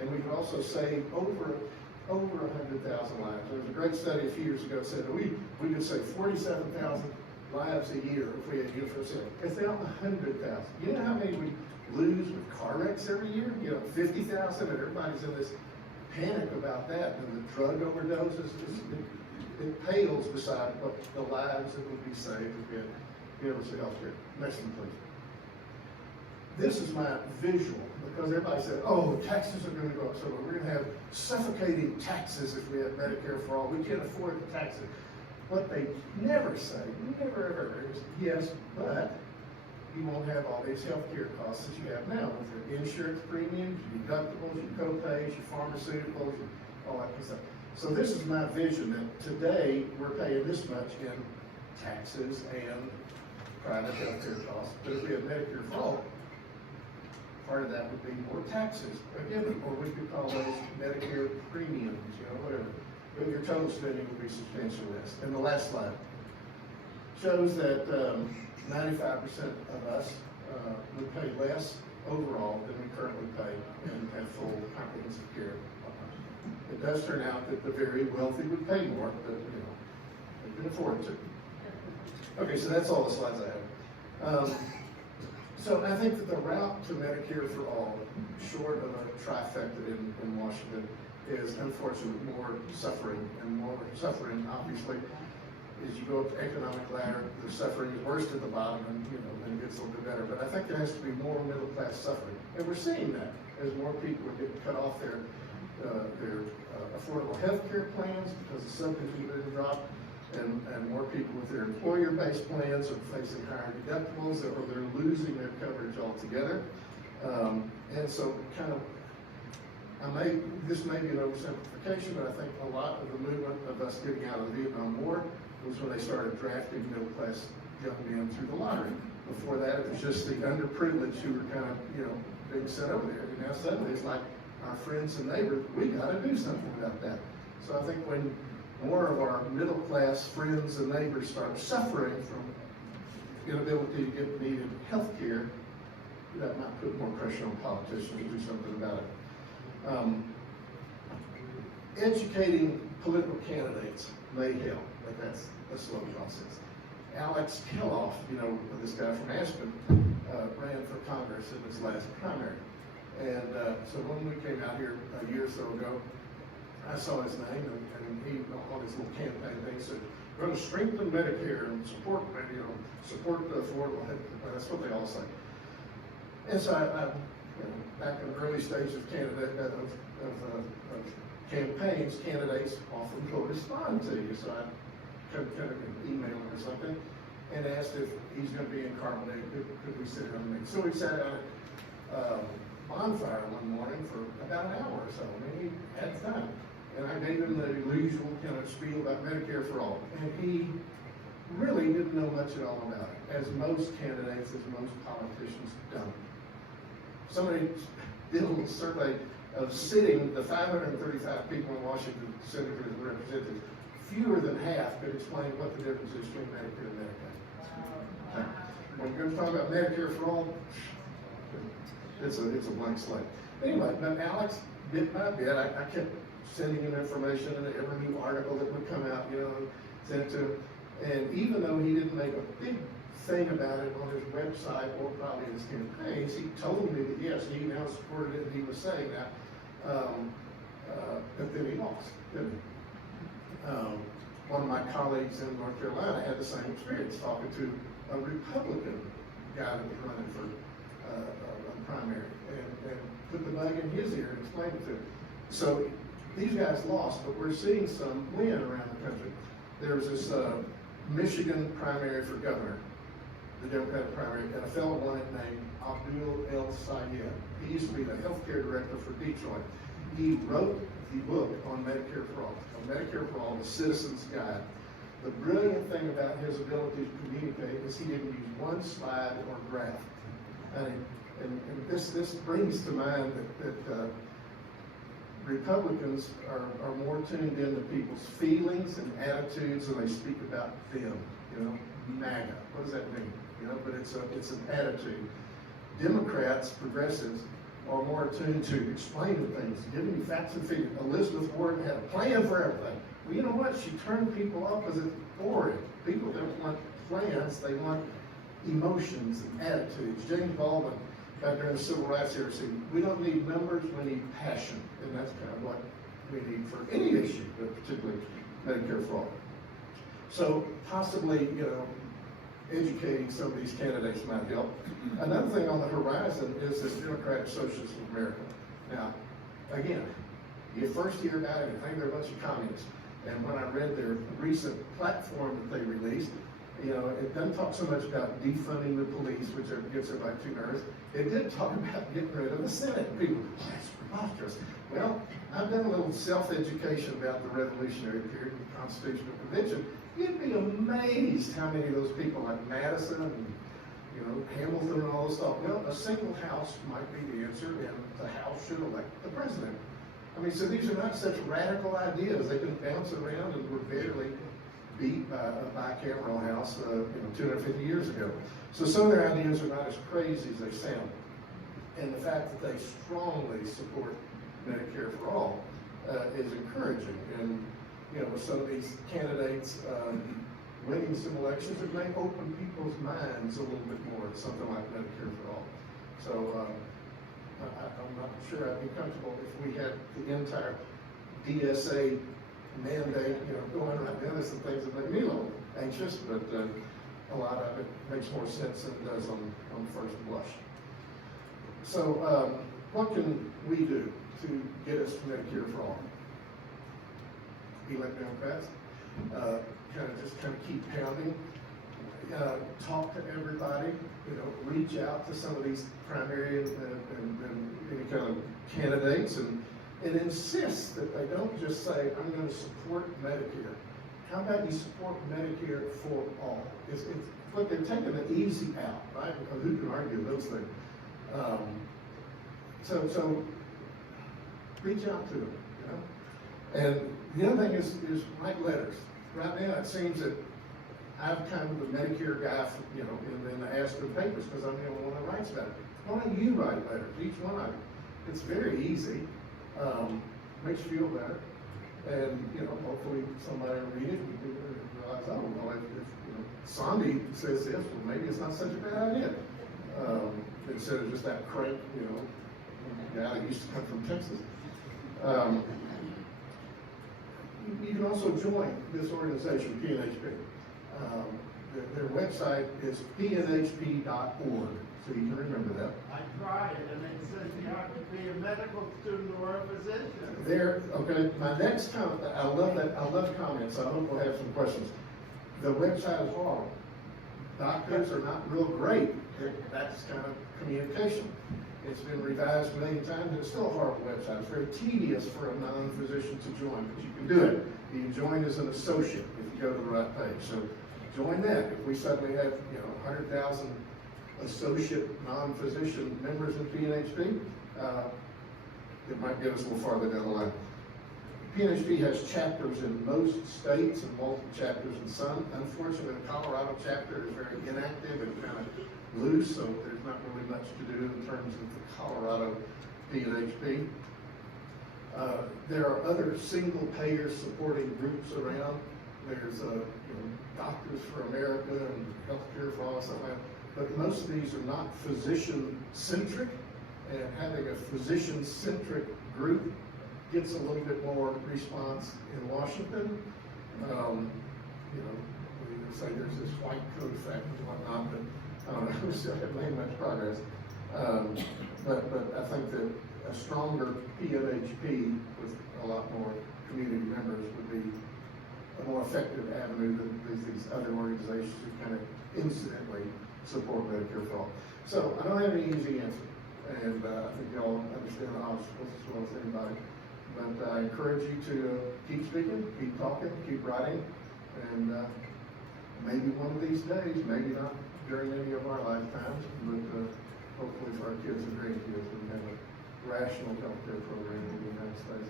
And we could also save over 100,000 lives. There was a great study a few years ago that said that we could save 47,000 lives a year if we had universal health. It's now 100,000. You know how many we lose with car wrecks every year? You know, 50,000, and everybody's in this panic about that. And the drug overdoses, it pales beside what the lives that would be saved if we had universal health care. Next one, please. This is my visual, because everybody said, oh, taxes are going to go up, so we're going to have suffocating taxes if we have Medicare for All. We can't afford the taxes. What they never say, never ever, is yes, but you won't have all these health care costs that you have now with your insurance premiums, your deductibles, your co-pays, your pharmaceuticals, and all that kind of stuff. So this is my vision that today we're paying this much in taxes and private health care costs. But if we have Medicare for All, part of that would be more taxes, again, or we could call those Medicare premiums, you know, whatever. But your total spending would be substantially less. And the last slide shows that 95% of us would pay less overall than we currently pay and have full comprehensive care. It does turn out that the very wealthy would pay more, but you know, they can afford to. Okay, so that's all the slides I have. So I think that the route to Medicare for All, short of a trifecta in Washington, is unfortunately more suffering, and more suffering, obviously, as you go up the economic ladder, the suffering is worst at the bottom, and you know, then it gets a little bit better. But I think there has to be more middle class suffering, and we're seeing that. as more people were getting cut off their affordable health care plans because the subsidies were being dropped, and more people with their employer-based plans are facing higher deductibles, or they're losing their coverage altogether. And so kind of, this may be an oversimplification, but I think a lot of the movement of us getting out of the Vietnam War was when they started drafting middle-class young men through the lottery. Before that, it was just the underprivileged who were kind of, being sent over there. And now suddenly it's like our friends and neighbors, we got to do something about that. So I think when more of our middle-class friends and neighbors start suffering from inability to get needed health care, that might put more pressure on politicians to do something about it. Educating political candidates may help, but that's a slow process. Alex Kelloff, this guy from Aspen, ran for Congress in his last primary. And so when we came out here a year or so ago, I saw his name, and he, on his little campaign thing, said, we're going to strengthen Medicare and support the affordable health care. That's what they all say. And so I back in the early stages of campaigns, candidates often will respond to you. So I kind of email him or something and asked if he's going to be in Carbondale, could we sit down and meet? So we sat down at Bonfire one morning for about an hour or so. I mean, he had time. And I gave him the usual kind of spiel about Medicare for all. And he really didn't know much at all about it, as most candidates, as most politicians don't. Somebody did a little survey of the 535 people in Washington, senators and representatives. Fewer than half could explain what the difference is between Medicare and Medicaid. Okay. When you're going to talk about Medicare for all, it's a blank slate. Anyway, but Alex, bit by bit, I kept sending him information and every new article that would come out, sent to him. And even though he didn't make a big thing about it on his website or probably in his campaigns, he told me that yes, he now supported it and he was saying that. But then he lost, didn't he? One of my colleagues in North Carolina had the same experience talking to a Republican guy that was running for a primary and put the bug in his ear and explained it to him. So these guys lost, but we're seeing some win around the country. There's this Michigan primary for governor, the Democratic primary, and a fellow won it named Abdul El Sayed. He used to be the healthcare director for Detroit. He wrote the book on Medicare for All, Medicare for All, the Citizen's Guide. The brilliant thing about his ability to communicate is he didn't use one slide or graph. And this brings to mind that Republicans are more tuned into people's feelings and attitudes when they speak about them. MAGA. What does that mean? But it's an attitude. Democrats, progressives, are more attuned to explaining things, giving you facts and figures. Elizabeth Warren had a plan for everything. Well, you know what? She turned people off because it's boring. People don't want plans, they want emotions and attitudes. James Baldwin, back during the Civil Rights era, said, we don't need numbers, we need passion. And that's kind of what we need for any issue, but particularly Medicare for all. So possibly, educating some of these candidates might help. Another thing on the horizon is this Democratic Socialists of America. Now, again, you first hear about it, I think they're a bunch of communists. And when I read their recent platform that they released, it doesn't talk so much about defunding the police, which gets everybody too nervous. It did talk about getting rid of the Senate. People, that's preposterous. Well, I've done a little self-education about the Revolutionary period and the Constitutional Convention. You'd be amazed how many of those people like Madison and Hamilton and all this stuff. Well, a single house might be the answer, and the House should elect the president. I mean, so these are not such radical ideas. They've been bouncing around and were barely beat by a bicameral house, 250 years ago. So some of their ideas are not as crazy as they sound. And the fact that they strongly support Medicare for all is encouraging. And with some of these candidates winning some elections, it may open people's minds a little bit more to something like Medicare for all. So I'm not sure I'd be comfortable if we had the entire DSA mandate, going right now. There's some things that make me a little anxious, but a lot of it makes more sense than it does on first blush. So what can we do to get us to Medicare for all? Elect Democrats, kind of keep pounding, talk to everybody, reach out to some of these primary and any kind of candidates and insist that they don't just say, I'm going to support Medicare. How about you support Medicare for all? Look, they're taking the easy out, right? Because who can argue those things? So reach out to them, And the other thing is write letters. Right now, it seems that I'm kind of the Medicare guy, in the Aspen papers because I'm the only one that writes about it. Why don't you write letters? Each one of you. It's very easy. Makes you feel better. And, hopefully somebody will read it and realize, oh, well, if Sandy says this, well, maybe it's not such a bad idea. Instead of just that crank, guy that used to come from Texas. You can also join this organization, PNHP. Their website is pnhp.org, so you can remember that. I tried it, and it says you have to be a medical student or a physician. Okay, my next comment, I love comments, so I hope we'll have some questions. The website is horrible. Doctors are not real great at that kind of communication. It's been revised a million times, and it's still a horrible website. It's very tedious for a non-physician to join, but you can do it. You can join as an associate if you go to the right page. So join that. If we suddenly have 100,000 associate non-physician members in PNHP, it might get us a little farther down the line. PNHP has chapters in most states and multiple chapters in some. Unfortunately, the Colorado chapter is very inactive and kind of loose, so there's not really much to do in terms of the Colorado PNHP. There are other single-payer supporting groups around. There's Doctors for America and Healthcare for All, something like that. But most of these are not physician-centric, and having a physician-centric group gets a little bit more response in Washington. We say there's this white coat effect and whatnot, but I don't know, we still haven't made much progress. But I think that a stronger PNHP with a lot more community members would be a more effective avenue than these other organizations who kind of incidentally support Medicare for all. So I don't have any easy answer, and I think y'all understand the obstacles as well as anybody. But I encourage you to keep speaking, keep talking, keep writing, and maybe one of these days, maybe not during any of our lifetimes, but hopefully for our kids and grandkids, we have a rational healthcare program in the United States.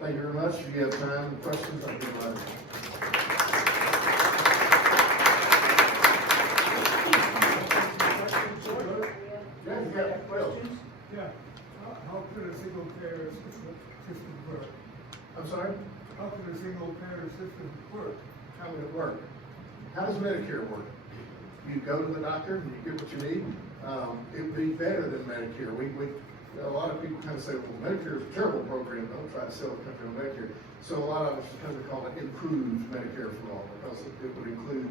Thank you very much. If you have time and questions, I'll be glad to. Yeah. How could a single payer system work? I'm sorry? How could a single payer system work? How would it work? How does Medicare work? You go to the doctor and you get what you need. It would be better than Medicare. A lot of people kind of say, well, Medicare is a terrible program. Don't try to sell the country on Medicare. So a lot of us kind of call it improved Medicare for all, because it would include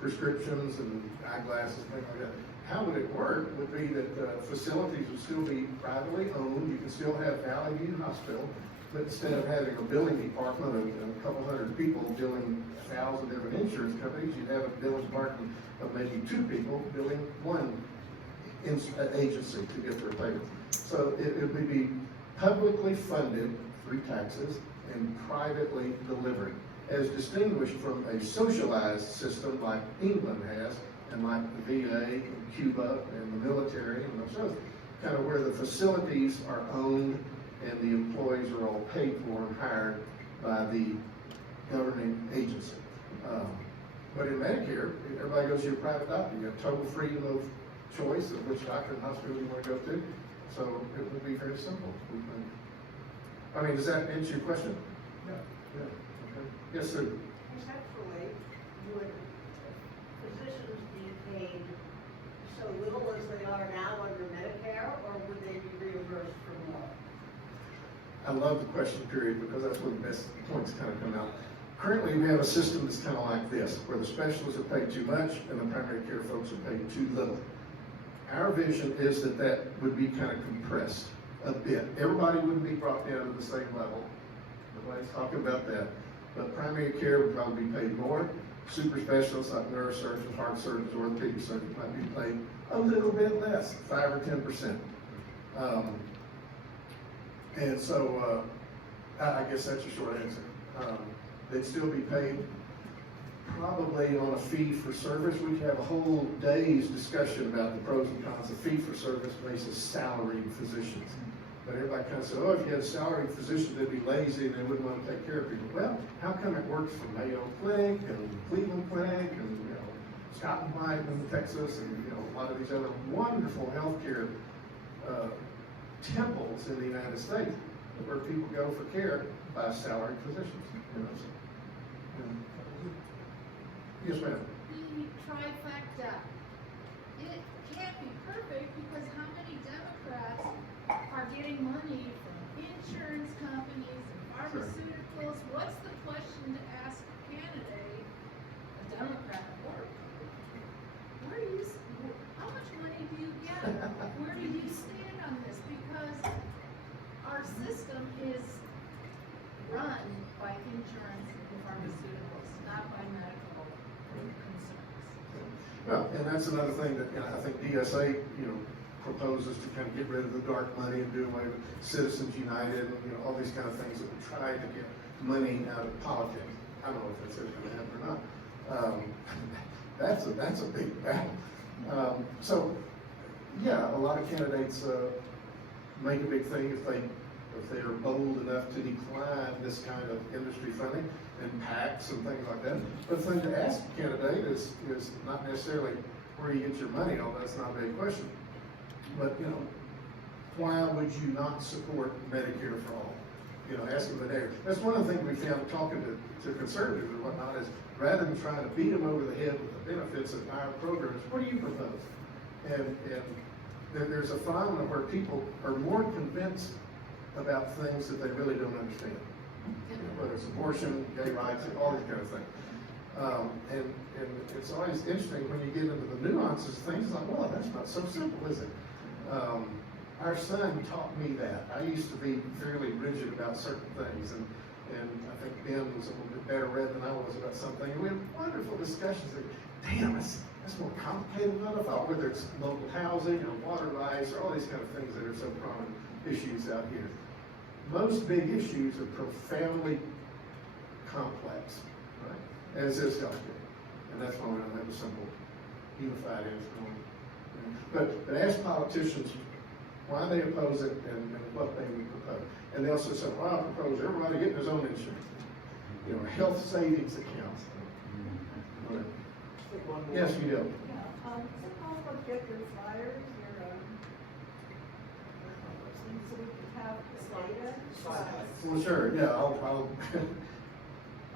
prescriptions and eyeglasses, things like that. How would it work would be that facilities would still be privately owned. You can still have Valley View Hospital, but instead of having a billing department of a couple hundred people billing 1,000 different insurance companies, you'd have a billing department of maybe 2 people billing one agency to get their payments. So it would be publicly funded through taxes and privately delivered, as distinguished from a socialized system like England has, and like the VA and Cuba and the military and those others, kind of where the facilities are owned and the employees are all paid for and hired by the governing agency. But in Medicare, everybody goes to your private doctor. You have total freedom of choice of which doctor and hospital you want to go to. So it would be very simple. I mean, does that answer your question? Yeah. Okay. Yes, sir. Conceptually, would physicians be paid so little as they are now under Medicare, or would they be reimbursed for more? I love the question period because that's where the best points kind of come out. Currently, we have a system that's kind of like this, where the specialists are paid too much and the primary care folks are paid too little. Our vision is that would be kind of compressed, a bit. Everybody wouldn't be brought down to the same level. Nobody's talking about that. But primary care would probably be paid more. Super specialists like neurosurgeons, heart surgeons, orthopedic surgeons might be paid a little bit less, 5 or 10%. And so I guess that's your short answer. They'd still be paid probably on a fee for service. We could have a whole day's discussion about the pros and cons of fee for service versus salaried physicians. But everybody kind of said, oh, if you had a salaried physician, they'd be lazy and they wouldn't want to take care of people. Well, how come it works for Mayo Clinic and Cleveland Clinic and Scott and White in Texas and a lot of these other wonderful healthcare temples in the United States where people go for care by salaried physicians. Yes, ma'am. The trifecta. It can't be perfect because how many Democrats are getting money from insurance companies and pharmaceuticals? Sure. What's the question to ask a candidate, a Democrat, or how much money do you get? Where do you stand on this? Because our system is run by insurance and pharmaceuticals, not by medical concerns. Well, and that's another thing that I think DSA, proposes to kind of get rid of the dark money and do away with Citizens United and all these kind of things that would try to get money out of politics. I don't know if that's ever going to happen or not. That's a big battle. So, yeah, a lot of candidates make a big thing if they are bold enough to decline this kind of industry funding and PACs and things like that. But the thing to ask a candidate is not necessarily where you get your money, although that's not a big question. But, why would you not support Medicare for all? Ask them there. That's one of the things we found talking to conservatives and whatnot is rather than trying to beat them over the head with the benefits of our programs, what do you propose? And there's a phenomenon where people are more convinced about things that they really don't understand. Whether it's abortion, gay rights, all these kind of things. And it's always interesting when you get into the nuances of things, it's like, well, that's not so simple, is it? Our son taught me that. I used to be fairly rigid about certain things, and I think Ben was a little bit better read than I was about something. And we had wonderful discussions that, damn, that's more complicated than I thought, whether it's local housing or water rights or all these kind of things that are so prominent issues out here. Most big issues are profoundly complex, right? As is healthcare. And that's why we don't have a simple, unified answer on it. But ask politicians why they oppose it and what they would propose. And they also say, well, I propose everybody getting his own insurance. Health savings accounts. Right. Yes, you do. Yeah, is it possible to get your flyers, so we can have data? Well, sure, yeah, I'll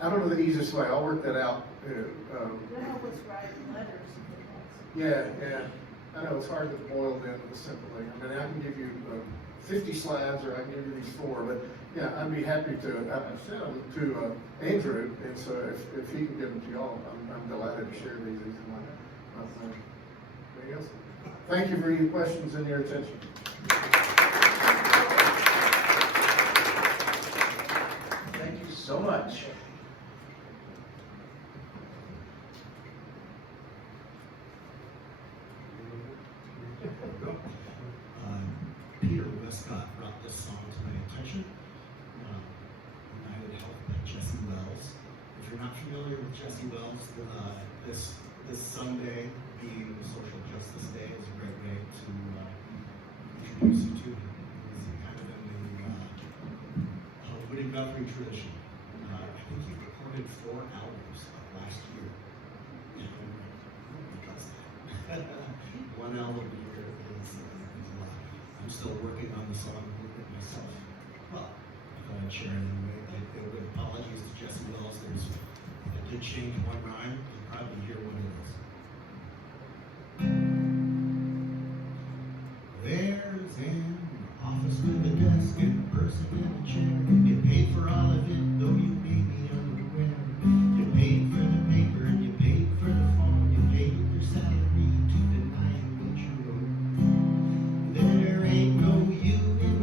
I don't know the easiest way, I'll work that out. You'll help us write letters. Yeah, I know it's hard to boil down to the simple thing. I mean, I can give you 50 slides or I can give you these 4, but yeah, I'd be happy to, I've sent them to Andrew, and so if he can give them to y'all, I'm delighted to share these in my thing. Anything else? Thank you for your questions and your attention. Thank you so much. Peter Westcott brought this song to my attention. United Health by Jesse Wells. If you're not familiar with Jesse Wells, this Sunday being Social Justice Day is a great way to introduce you to him. He's kind of in the Woody Guthrie tradition. I think he recorded 4 albums last year. One album a year is a lot. I'm still working on the song myself. Well, I thought I'd share it anyway. With apologies to Jesse Wells, I did change one rhyme. You'll probably hear what it is. There's an office with a desk and a person in a chair. You paid for all of it, though you may be unaware. You paid for the paper and you paid for the phone. You paid your salary to deny what you owe. There ain't no you in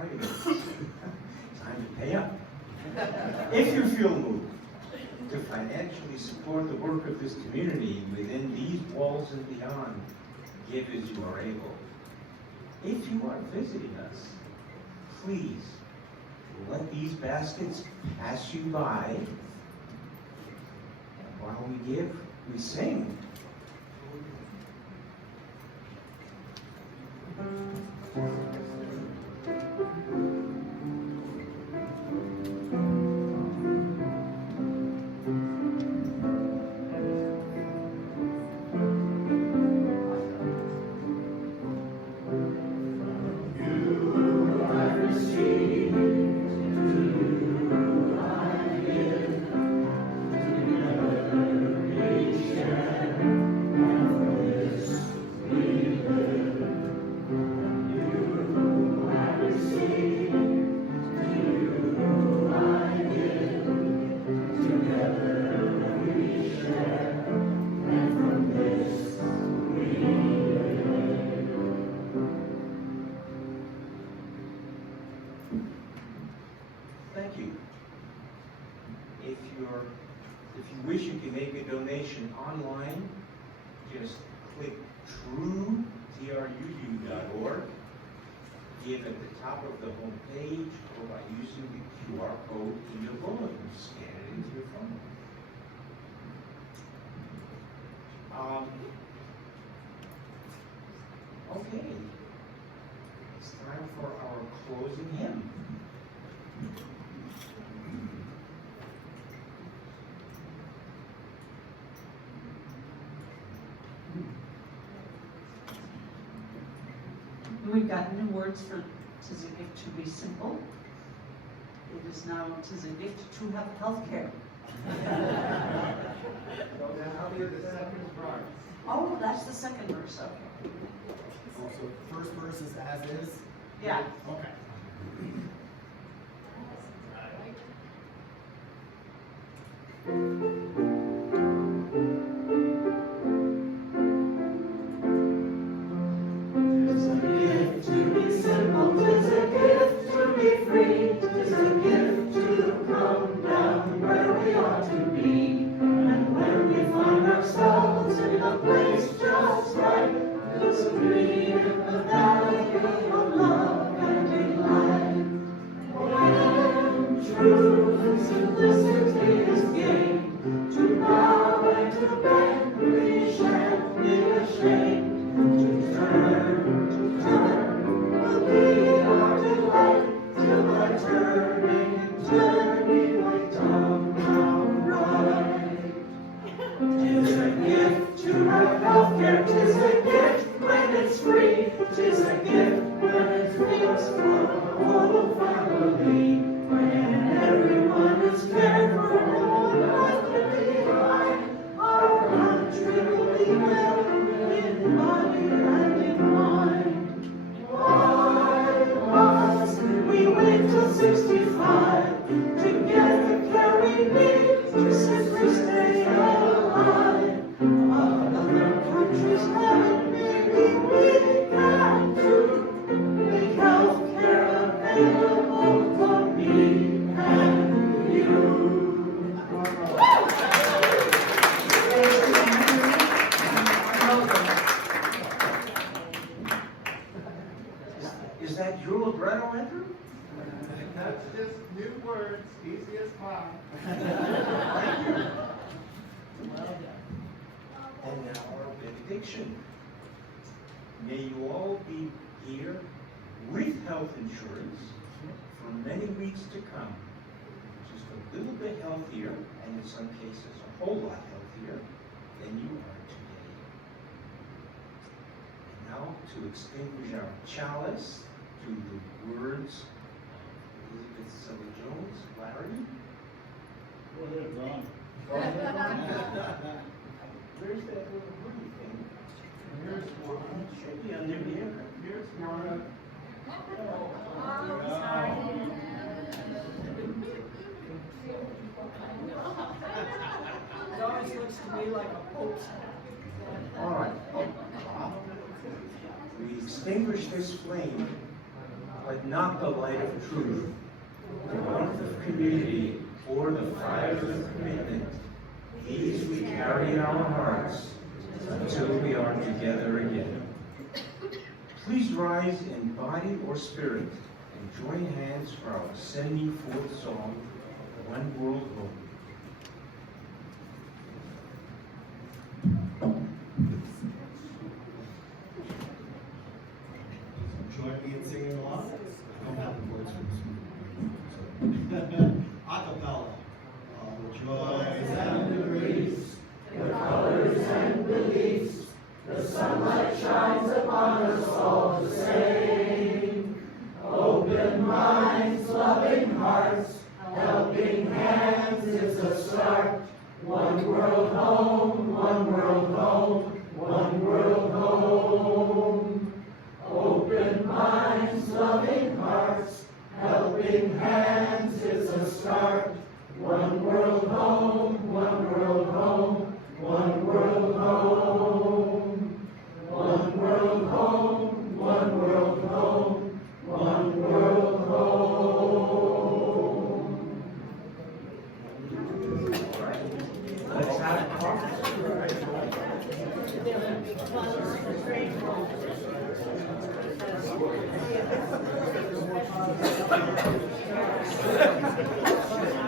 Friday. Time to pay up. If you feel moved to financially support the work of this community within these walls and beyond, give as you are able. If you are visiting us, please let these baskets pass you by. And while we give, we sing. Thank you. If you wish, you can make a donation online. Just click true.org. Give at the top of the home page or by using the QR code in your bulletin. Scan it into your phone. Okay. It's time for our closing hymn. We've got new words for "'tis a gift to be simple." It is now "'tis a gift to have health care." Oh, that's the second verse, okay. So first verse is as is? Yeah. Okay. Is that your libretto, Andrew? That's just new words, easy as pie. Thank you. And now our benediction. May you all be here with health insurance for many weeks to come, just a little bit healthier, and in some cases a whole lot healthier than you are today. And now to extinguish our chalice to the words of Elizabeth Sella-Jones. Larry? Go ahead, Ron. Where's that little money thing? Here's one. It should be under here. Here's one. It always looks to me like a pope's hat. All right. We extinguish this flame but not the light of truth, the warmth of community, or the fires of commitment. These we carry in our hearts until we are together again. Please rise in body or spirit and join hands for our sending forth song, One World Home. Join me in singing along. I don't have the words for this one. Acapella. All the joys and the griefs, the colors and beliefs, the sunlight shines upon us all the same. Open minds, loving hearts, helping hands is a start. One world home, one world home, one world home. Open minds, loving hearts, helping hands is a start. One world home, one world home, one world home. One world home, one world home, one world home. Let's have coffee.